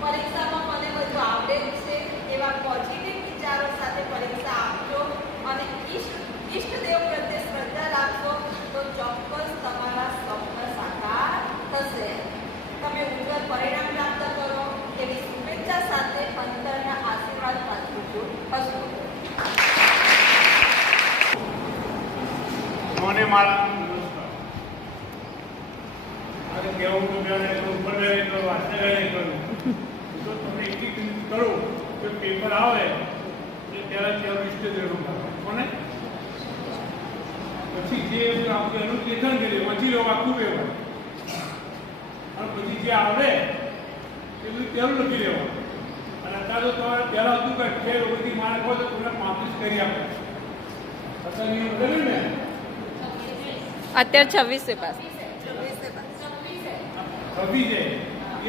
પરીક્ષામાં મને બધું આવડે જ છે એવા પોઝિટિવ વિચારો સાથે પરીક્ષા આપજો અને ઈષ્ટદેવ પ્રત્યે શ્રદ્ધા રાખશો તો ચોક્કસ તમારા સ્વપ્ન સાકાર થશે. તમે ઉજ્જવળ પરિણામ પ્રાપ્ત કરો એવી શુભેચ્છા સાથે અંતરના આશીર્વાદ પાછું છું. મને મારા નમસ્કાર. કેવું તો ઉપર વાંચન કરું તો તમે એટલી કિંમત કરો કે પેપર આવે એટલે ત્યારે વિસ્તૃત જરૂર કોને પછી જે આપણે એનું લેખન કરીએ પછી આખું પેપર અને પછી જે આવે બધું પહેલું લખી દેવાનું. અને અત્યારે તો તમારે પહેલાં હતું કે ખેલ બધી માણસ હોય તો તમને 35 કરી આપે. અત્યારે નિયમ કર્યું ને અત્યારે 26 છે પાસ 26 છે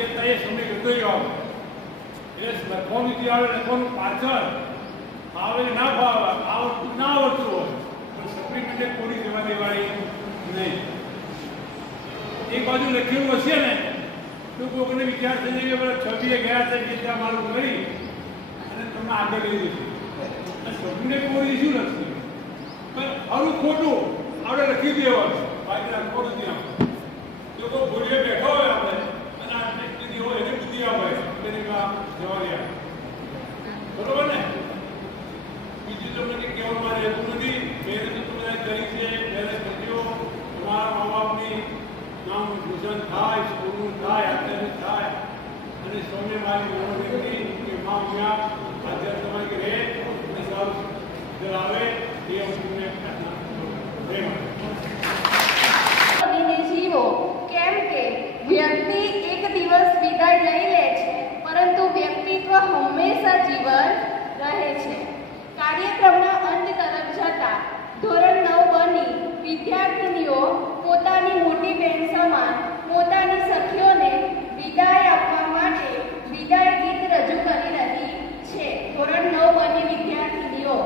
એ તય સમય જતો રહ્યો એટલે લખવાનું જે આવે લખવાનું પાછળ આવે ના ભાવ આવડતું ના આવડતું હોય તો સપ્લિમેન્ટે પૂરી જવા દેવાય નહીં. એક બાજુ લખેલું હશે ને તો કોઈને વિચાર થઈ જાય કે બધા 26 ગયા છે ગીતા મારું કરી અને તમે આગળ લઈ જશે. સપ્લિમેન્ટે પૂરી શું લખશે પણ આવું ખોટું આપણે લખી દેવાનું બાકી લખવું નથી. આપણે જો કોઈ ભૂલીએ બેઠો હોય આપણે અને આ વ્યક્તિ હોય એને બુદ્ધિ આવે એટલે જવા દે બરોબર ને. બીજું તમને કંઈ કહેવામાં રહેતું નથી. મહેનત તમે કરી છે મહેનત કરજો. તમારા મા બાપની નામ રોશન થાય સ્કૂલનું થાય અત્યારે થાય અને સૌને મારી વિનંતી કે મા ઉમ્યા અત્યારે તમારી રહે અને સારું આવે એ હું તમને પ્રાર્થના કરું. બનીને જીવો. કેમ કે વ્યક્તિ એક દિવસ વિદાય લઈ લે છે પરંતુ વ્યક્તિત્વ હંમેશા જીવન રહે છે. કાર્યક્રમના અંત તરફ જતા ધોરણ 9 બની વિદ્યાર્થીનીઓ પોતાની મોટી બહેન સમાન પોતાની સખીઓને વિદાય આપવા માટે વિદાય ગીત રજૂ કરી રહી છે. ધોરણ 9 બની વિદ્યાર્થીનીઓ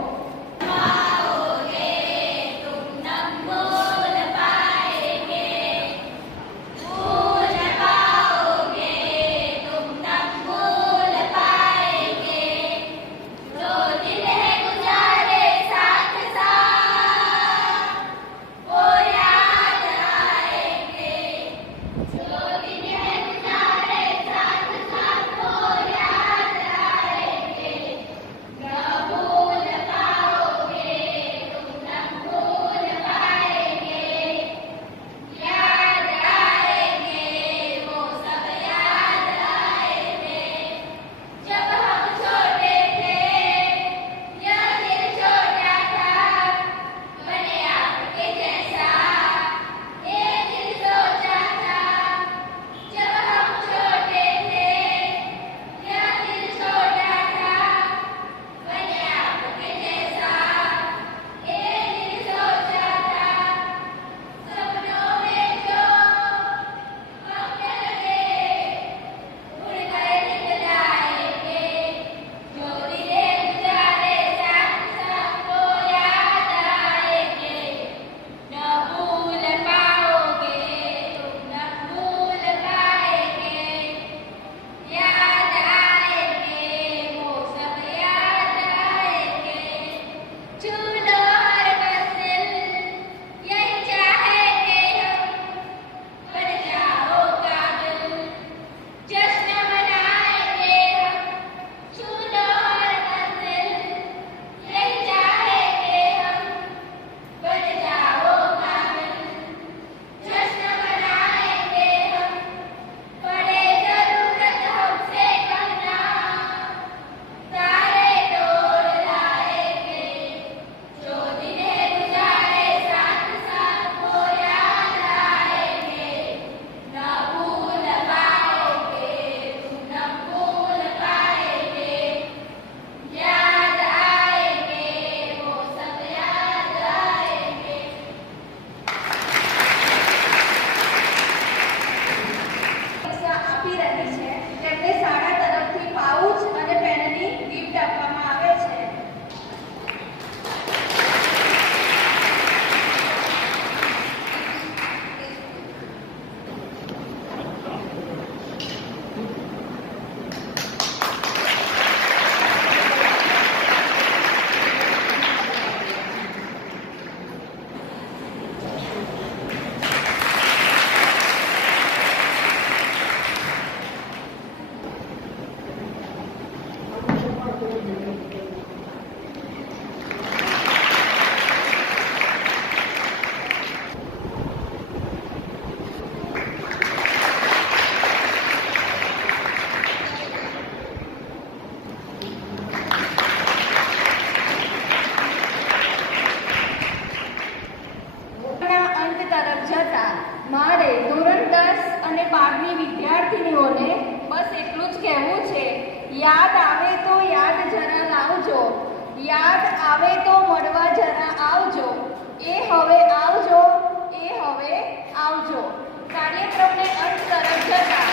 મારે ધોરણ 10 અને 12ની વિદ્યાર્થીનીઓને બસ એટલું જ કહેવું છે. યાદ આવે તો યાદ જરા લાવજો, યાદ આવે તો મળવા જરા આવજો, એ હવે આવજો, એ હવે આવજો. કાર્યક્રમને અંત તરફ જતા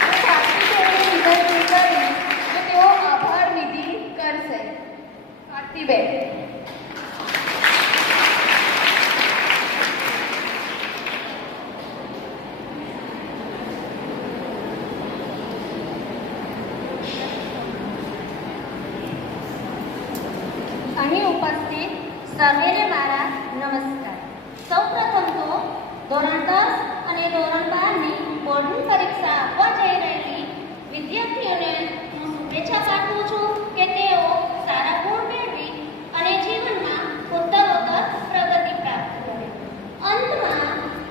હું ભારતીબેનને વિનંતી કરીશ કે તેઓ આભાર વિધિ કરશે. ભારતીબેન. અહીં ઉપસ્થિત સર્વેને મારા નમસ્કાર. સૌપ્રથમ તો ધોરણ 10 અને ધોરણ 12ની બોર્ડની પરીક્ષા આપવા જઈ રહેલી વિદ્યાર્થીઓને હું શુભેચ્છા પાઠવું છું કે તેઓ સારા ગુણ મેળવી અને જીવનમાં ઉત્તરોત્તર પ્રગતિ પ્રાપ્ત કરે. અંતમાં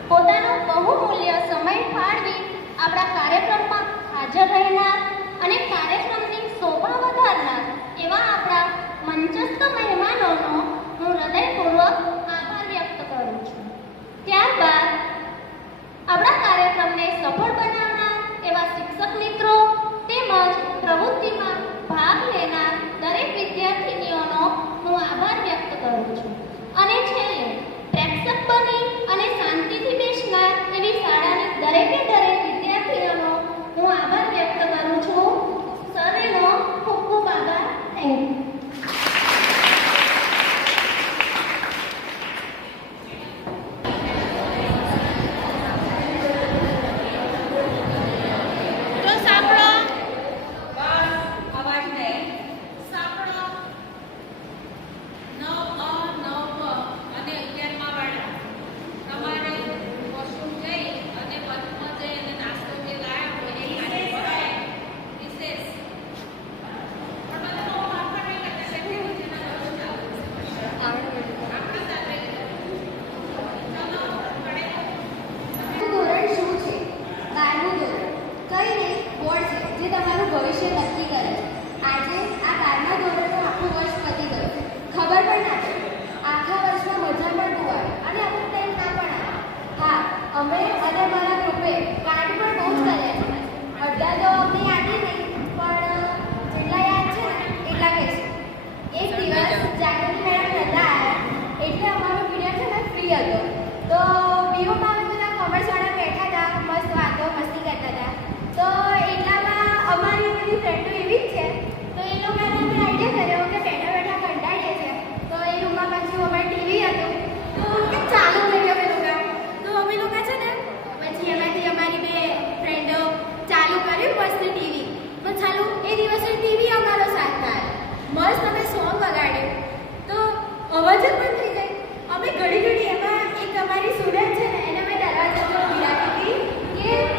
પોતાનો બહુમૂલ્ય સમય ફાળવી આપણા કાર્યક્રમમાં હાજર રહેનાર અને કાર્યક્રમની શોભા વધારનાર એવા આપણા મંચસ્થ મહેમાનોનો હું હૃદયપૂર્વક આભાર વ્યક્ત કરું છું. ત્યારબાદ આપણા કાર્યક્રમને સફળ બનાવનાર એવા શિક્ષક મિત્રો તેમજ પ્રવૃત્તિમાં ભાગ લેનાર દરેક વિદ્યાર્થીનીઓનો હું આભાર વ્યક્ત કરું છું. અને છેલ્લે પ્રેક્ષક બની અને શાંતિથી બેસનાર એવી શાળાની દરેકે દરેક વિદ્યાર્થીઓનો હું આભાર વ્યક્ત કરું છું. સર્વેનો ખૂબ ખૂબ આભાર. Thank you. ધોરણ શું છે? 12મું ધોરણ. કંઈ નહીં, બોર્ડ છે જે તમારું ભવિષ્ય નક્કી કરે છે. આજે આ 12મા ધોરણનું આખું વર્ષ પતી ગયું. ખબર પણ ના પડી. આખા વર્ષમાં મજા પણ બહુ આવી અને અમુક ટાઈમ ના પણ આવી. હા, અમે અને મારા ગ્રુપે પાર્ટી પણ બહુ જ કર્યા છે. અડધા તો અમને યાદ નહીં, પણ જેટલા યાદ છે ને એટલા કહીશું. એક દિવસ જાગૃતિ મેડમ નહોતા આવ્યા એટલે અમારો પીરિયડ છે ને ફ્રી હતો. તો બીઓમાં અમે બધા કોમર્સવાળા બેઠા હતા, મસ્ત વાતો મસ્તી કરતા હતા. તો એટલામાં અમારી બધી ફ્રેન્ડો એવી જ છે. તો એ લોકોને અમે આઈડિયા કર્યો કે બેઠા બેઠા કંટાળીએ છે. તો એ રૂમમાં પાછું અમારે ટીવી હતું. તો કે ચાલુ કર્યું અમે લોકો. તો અમે લોકો છે ને પછી એમાંથી અમારી બે ફ્રેન્ડો ચાલુ કર્યું મસ્ત ટીવી. તો ચાલુ એ દિવસે ટીવી અમારો સાથ ના આવ્યો. મસ્ત અમે સોંગ વગાડ્યું. તો અવાજ જ બંધ થઈ જાય. અમે ઘડી ઘડી એમાં એક અમારી સ્ટુડન્ટ છે ને એને મેં દરવાજા પર બિરાડી હતી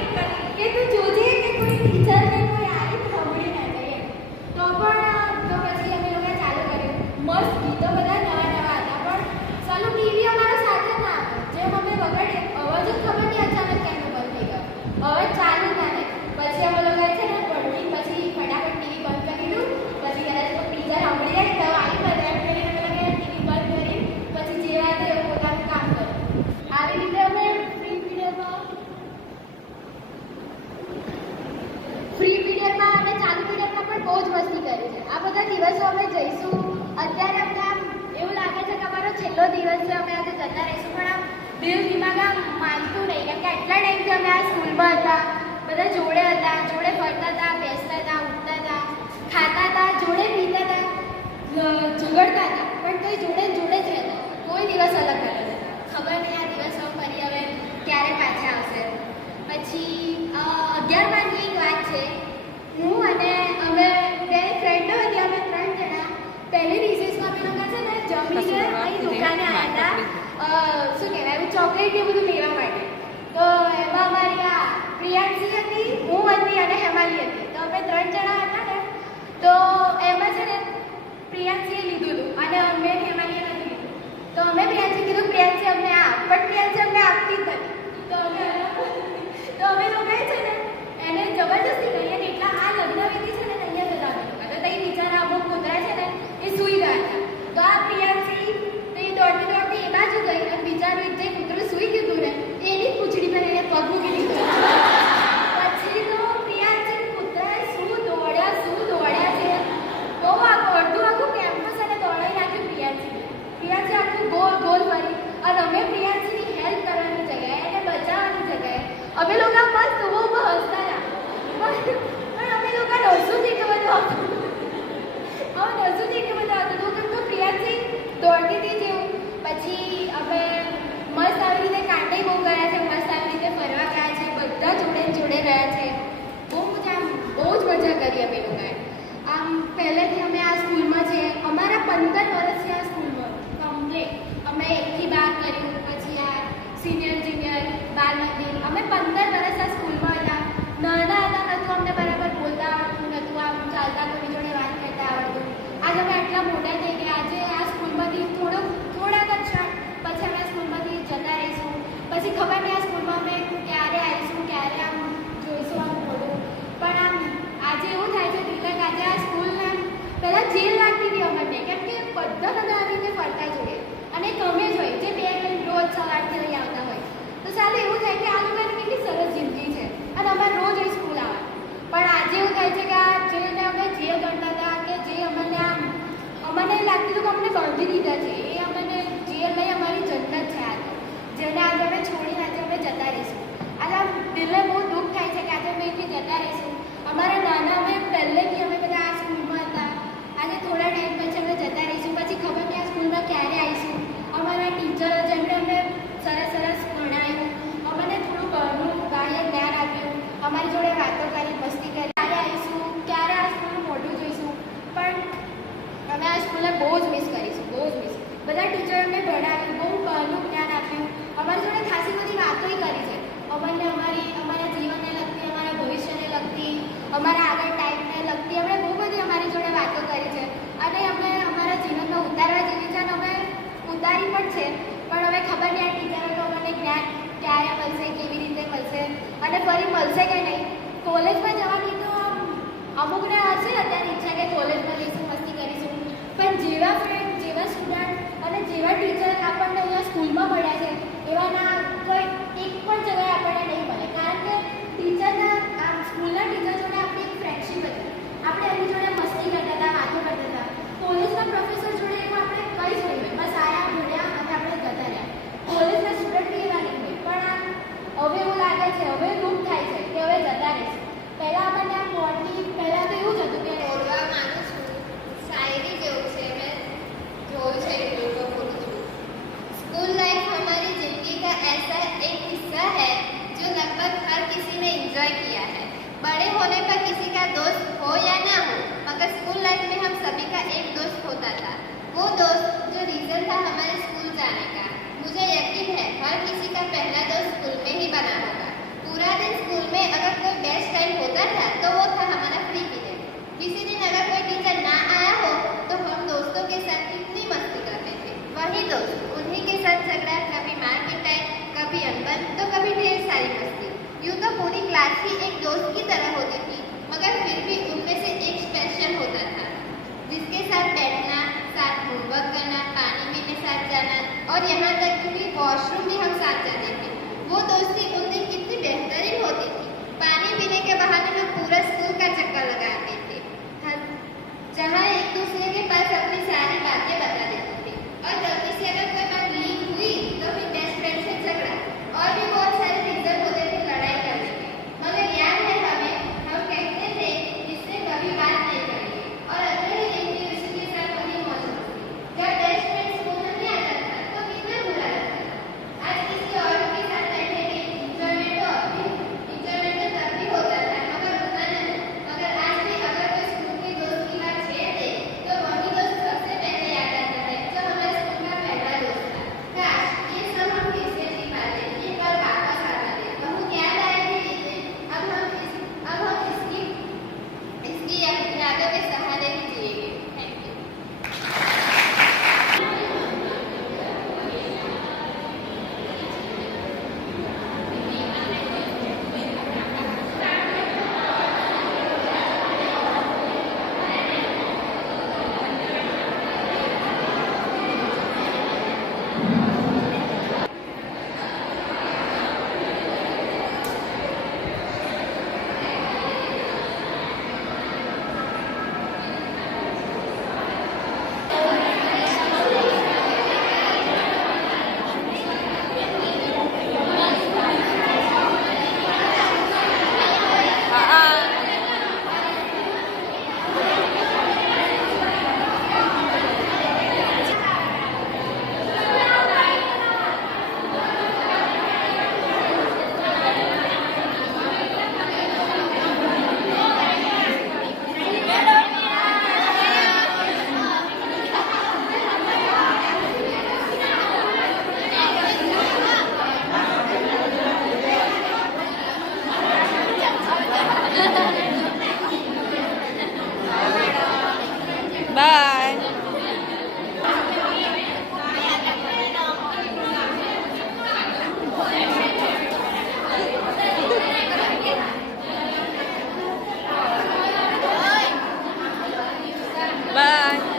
કે તું જોજે કે કોઈ ટીચર કે કોઈ આવી તો સાંભળી ના જાય. તો પછી અમે લોકોએ ચાલુ કર્યું. મસ્ત ગીતો બધા નવા નવા હતા. પણ ચાલુ ટીવી અમારો સાથે જ ના હતો. જેમ અમે વગાડે અવાજ જ ખબર નહીં અચાનક કેમ બંધ થઈ ગયો. અવાજ ચાલુ ના થાય. પછી અમે લોકોએ છે ને પડતી પછી ફટાફટ ટીવી બંધ કરી દીધું. પછી કદાચ કોઈ ટીચર સાંભળી જાય તો આવી બધા એમ કરીને અમે લોકોએ ટીવી બંધ કરી પછી જેવા હતા એવું પોતાનું કામ કર્યું. આવી રીતે અમે ફ્રી પીરિયડમાં અને ચાલુ પીરિયડમાં પણ બહુ જ મસ્તી કરી છે. આ બધા દિવસો અમે જઈશું. અત્યારે અમને આમ એવું લાગે છે કે અમારો છેલ્લો દિવસ છે, અમે આજે જતા રહીશું. પણ આમ દિલ દિમાગ આમ માનતું નહીં કેમ કે આટલા ટાઈમથી અમે આ સ્કૂલમાં હતા, બધા જોડે હતા, જોડે ફરતા હતા, બેસતા હતા, ઉઠતા હતા, ખાતા હતા, જોડે પીતા હતા, ઝઘડતા હતા, પણ કંઈ જોડે જોડે જ રહેતા. કોઈ દિવસ અલગ ના રહેતા. ખબર નહીં આ દિવસો ફરી હવે ક્યારે પાછા આવશે. પછી 11માની એક વાત છે. હું અને અમે બે ફ્રેન્ડો હતી, અમે 3 જણા પહેલી રિસેસમાં અમે લોકો છે ને જમીને અહીં દુકાને આવ્યા હતા શું કહેવાય ચોકલેટ ને બધું લેવા માટે. તો એમાં અમારી આ પ્રિયાંશી હતી, હું હતી અને હેમાલી હતી. તો અમે 3 જણા હતા ને. તો એમાં છે ને પ્રિયાંશીએ લીધું હતું અને અમે હેમાલીએ નથી લીધું. તો અમે પ્રિયાંશી કીધું પ્રિયાંશી અમને આપ, પણ પ્રિયાંશી અમને આપતી જ નથી. તો અમે લોકોએ છે ને એને જબરજસ્તી કરી અને એટલા આ લગ્ન વિધિ છે ને અહીંયા જતા અમે લોકો. તો ત્યાં બિચારા અમુક કૂતરા છે ને એ સૂઈ ગયા હતા. તો આ પ્રિયાંશી તો એ દોડતી દોડતી એ બાજુ ગઈ અને બિચારું જે કૂતરું સૂઈ ગયું હતું ને એની પૂંછડી પર એને પગ મૂકી દીધો. પછી તો પ્રિયાંશી લોકો મસ્ત બહુ હસતા હતા પણ અમે લોકો નસું જ એટલું બધું હતું હવે નસું જ એટલું બધું હતું કેમ તો પ્રિયાથી દોડતી હતી જેવું પછી અમે મસ્ત આવી રીતે કાંટે બહુ ગયા છે મસ્ત આવી રીતે ફરવા ગયા છે બધા જોડે રહ્યા છે બહુ જ મજા કરી અમે લોકોએ આમ પહેલેથી અમે આ સ્કૂલમાં છીએ અમારા 15 વર્ષથી આ સ્કૂલમાં કમ્પ્લીટ અમે 1 થી 12 કર્યું પછી આ સિનિયર જુનિયર બાલ મંદિર અમે 15 વર્ષ આ સ્કૂલમાં હતા નાના હતા નહોતું અમને બરાબર બોલતા આવડતું નહોતું આમ ચાલતા કોની જોડે વાત કરતા આવડતું આજે અમે આટલા મોટા થઈ ગયા આજે આ સ્કૂલમાંથી થોડાક જ ક્ષણ પછી અમે આ સ્કૂલમાંથી જતા રહીશું પછી ખબર નહીં આ સ્કૂલમાં અમે ક્યારે આવીશું ક્યારે આમ જોઈશું આમ બોલું પણ આમ આજે એવું થાય છે તિલક આજે આ સ્કૂલને પહેલાં જેલ લાગતી હતી અમને કેમ કે બધા બધા આવી રીતે ફરતા જોઈએ અને ગમે જ હોય જે 2 મિનિટ રોજ સવારથી અહીં આવતા હોય તો ચાલો એવું થાય કે આ લોકોની કેટલી સરસ જિંદગી છે અને અમારે રોજ અહીં સ્કૂલ આવે પણ આજે એવું થાય છે કે આ જેને અમે જેલ ગણતા હતા કે જે અમને આમ અમને લાગતું હતું કે અમને બાંધી દીધા છે એ અમને જેલ નહીં અમારી જન્નત છે આ તો જેને આજે અમે છોડીને આજે અમે જતા રહીશું આજે આમ દિલને બહુ દુઃખ થાય છે કે આજે અમે અહીંથી જતા રહીશું અમારા નાના અમે પહેલેથી અમે બધા આ સ્કૂલમાં હતા આજે થોડા ટાઈમ પછી અમે જતા રહીશું પછી ખબર નહીં આ સ્કૂલમાં ક્યારે આવીશું અમારા ટીચરો જેમણે અમને સરસ ભણાવ્યું અમને થોડું બહારનું બાહ્ય જ્ઞાન આપ્યું અમારી જોડે વાતો કરી મસ્તી કરી ક્યારે આવીશું ક્યારે આ સ્કૂલનું મોઢું જોઈશું પણ અમે આ સ્કૂલને બહુ જ મિસ કરીશું બહુ જ મિસ બધા ટીચરો અમને ભણાવ્યું બહુ બહારનું જ્ઞાન આપ્યું અમારી જોડે ખાસી બધી વાતોય કરી છે અમને અમારા જીવનને લગતી અમારા ભવિષ્યને લગતી અમારા આગળ ટાઈમને લગતી અમે બહુ બધી અમારી જોડે વાતો કરી છે અને અમે અમારા જીવનમાં ઉતારવા જેવી છે અને અમે ઉતારી પણ છે પણ હવે ખબર નહીં આ ટીચરોનું અમને જ્ઞાન ક્યારે મળશે કેવી રીતે મળશે અને ફરી મળશે કે નહીં કોલેજમાં જવાની તો અમુકને હશે અત્યારે ઈચ્છા કે કોલેજમાં જઈશું મસ્તી કરીશું પણ જેવા ફ્રેન્ડ જેવા સ્ટુડન્ટ અને જેવા ટીચર આપણને અહીંયા સ્કૂલમાં મળ્યા છે એવાના કોઈ એક પણ જગ્યાએ આપણને નહીં મળે કારણ કે ટીચરના આમ સ્કૂલના ટીચર જોડે આપણી એક ફ્રેન્ડશીપ હતી આપણે એની જોડે મસ્તી કરતા હતા વાતો કરતા હતા કોલેજના પ્રોફેસર જોડે એવું આપણે કંઈ જ નહીં હોય બસ આયા ભણ્યા અને આપણે જતા રહ્યા કોલેજના સ્ટુડન્ટ બી એવા નહીં હોય પણ આમ હવે એવું લાગે છે હવે દુઃખ થાય છે કે હવે જતા રહીશું પહેલાં આપણને આમ બોન્ડની પહેલાં તો એવું જ હતું કે બોલવા માંગુ છું શાયરી જેવું છે મેં જોયું છે એટલું તો બોલું છું स्कूल लाइफ हमारी जिंदगी का ऐसा एक हिस्सा है जो लगभग हर किसी ने एंजॉय किया है बड़े होने पर किसी का दोस्त हो या ना हो मगर स्कूल लाइफ में हम सभी का एक दोस्त होता था वो दोस्त जो रीज़न था हमारे स्कूल जाने का मुझे यकीन है हर किसी का पहला दोस्त स्कूल में ही बना होगा पूरा दिन स्कूल में अगर कोई बेस्ट टाइम होता था तो वो था हमारा फ्री पीरियड किसी दिन अगर कोई टीचर ना आया हो तो हम दोस्तों के साथ कितनी मस्ती करते थे वही दोस्त उन्हीं के साथ झगड़ा कभी मार पिटाई कभी अनबन तो कभी ढेर सारी मस्ती यूँ तो पूरी क्लास ही एक दोस्त की तरह होती थी मगर फिर भी उनमें से एक स्पेशल होता था जिसके साथ बैठना साथ होमवर्क करना पानी पीने साथ जाना और यहाँ तक कि वॉशरूम भी हम साथ जाते थे वो दोस्ती उन दिन कितनी बेहतरीन બાય. બાય.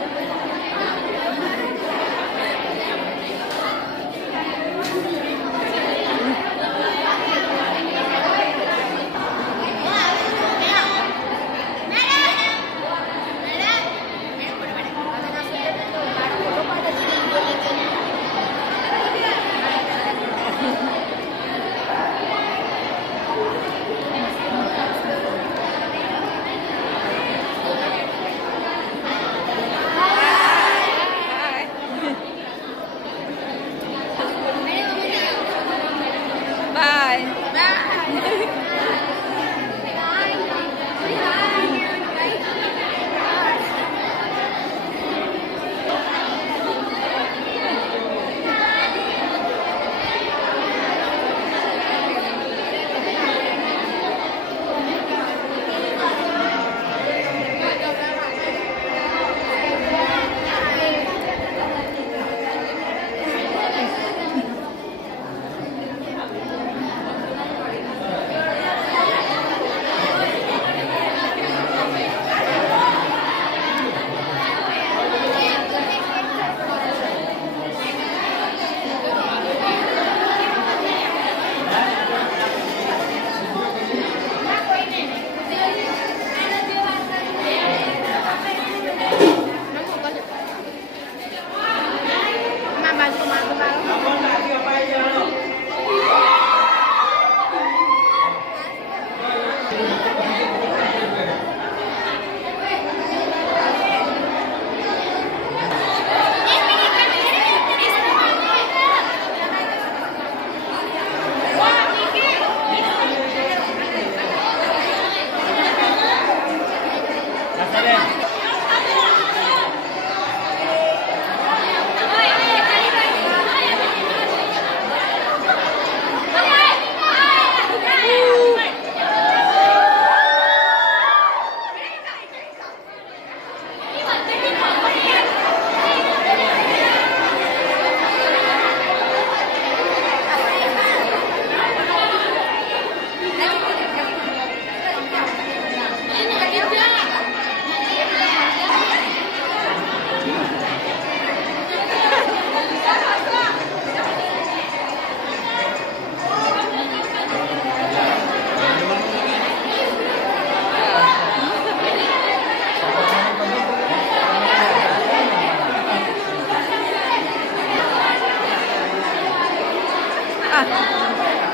Ah.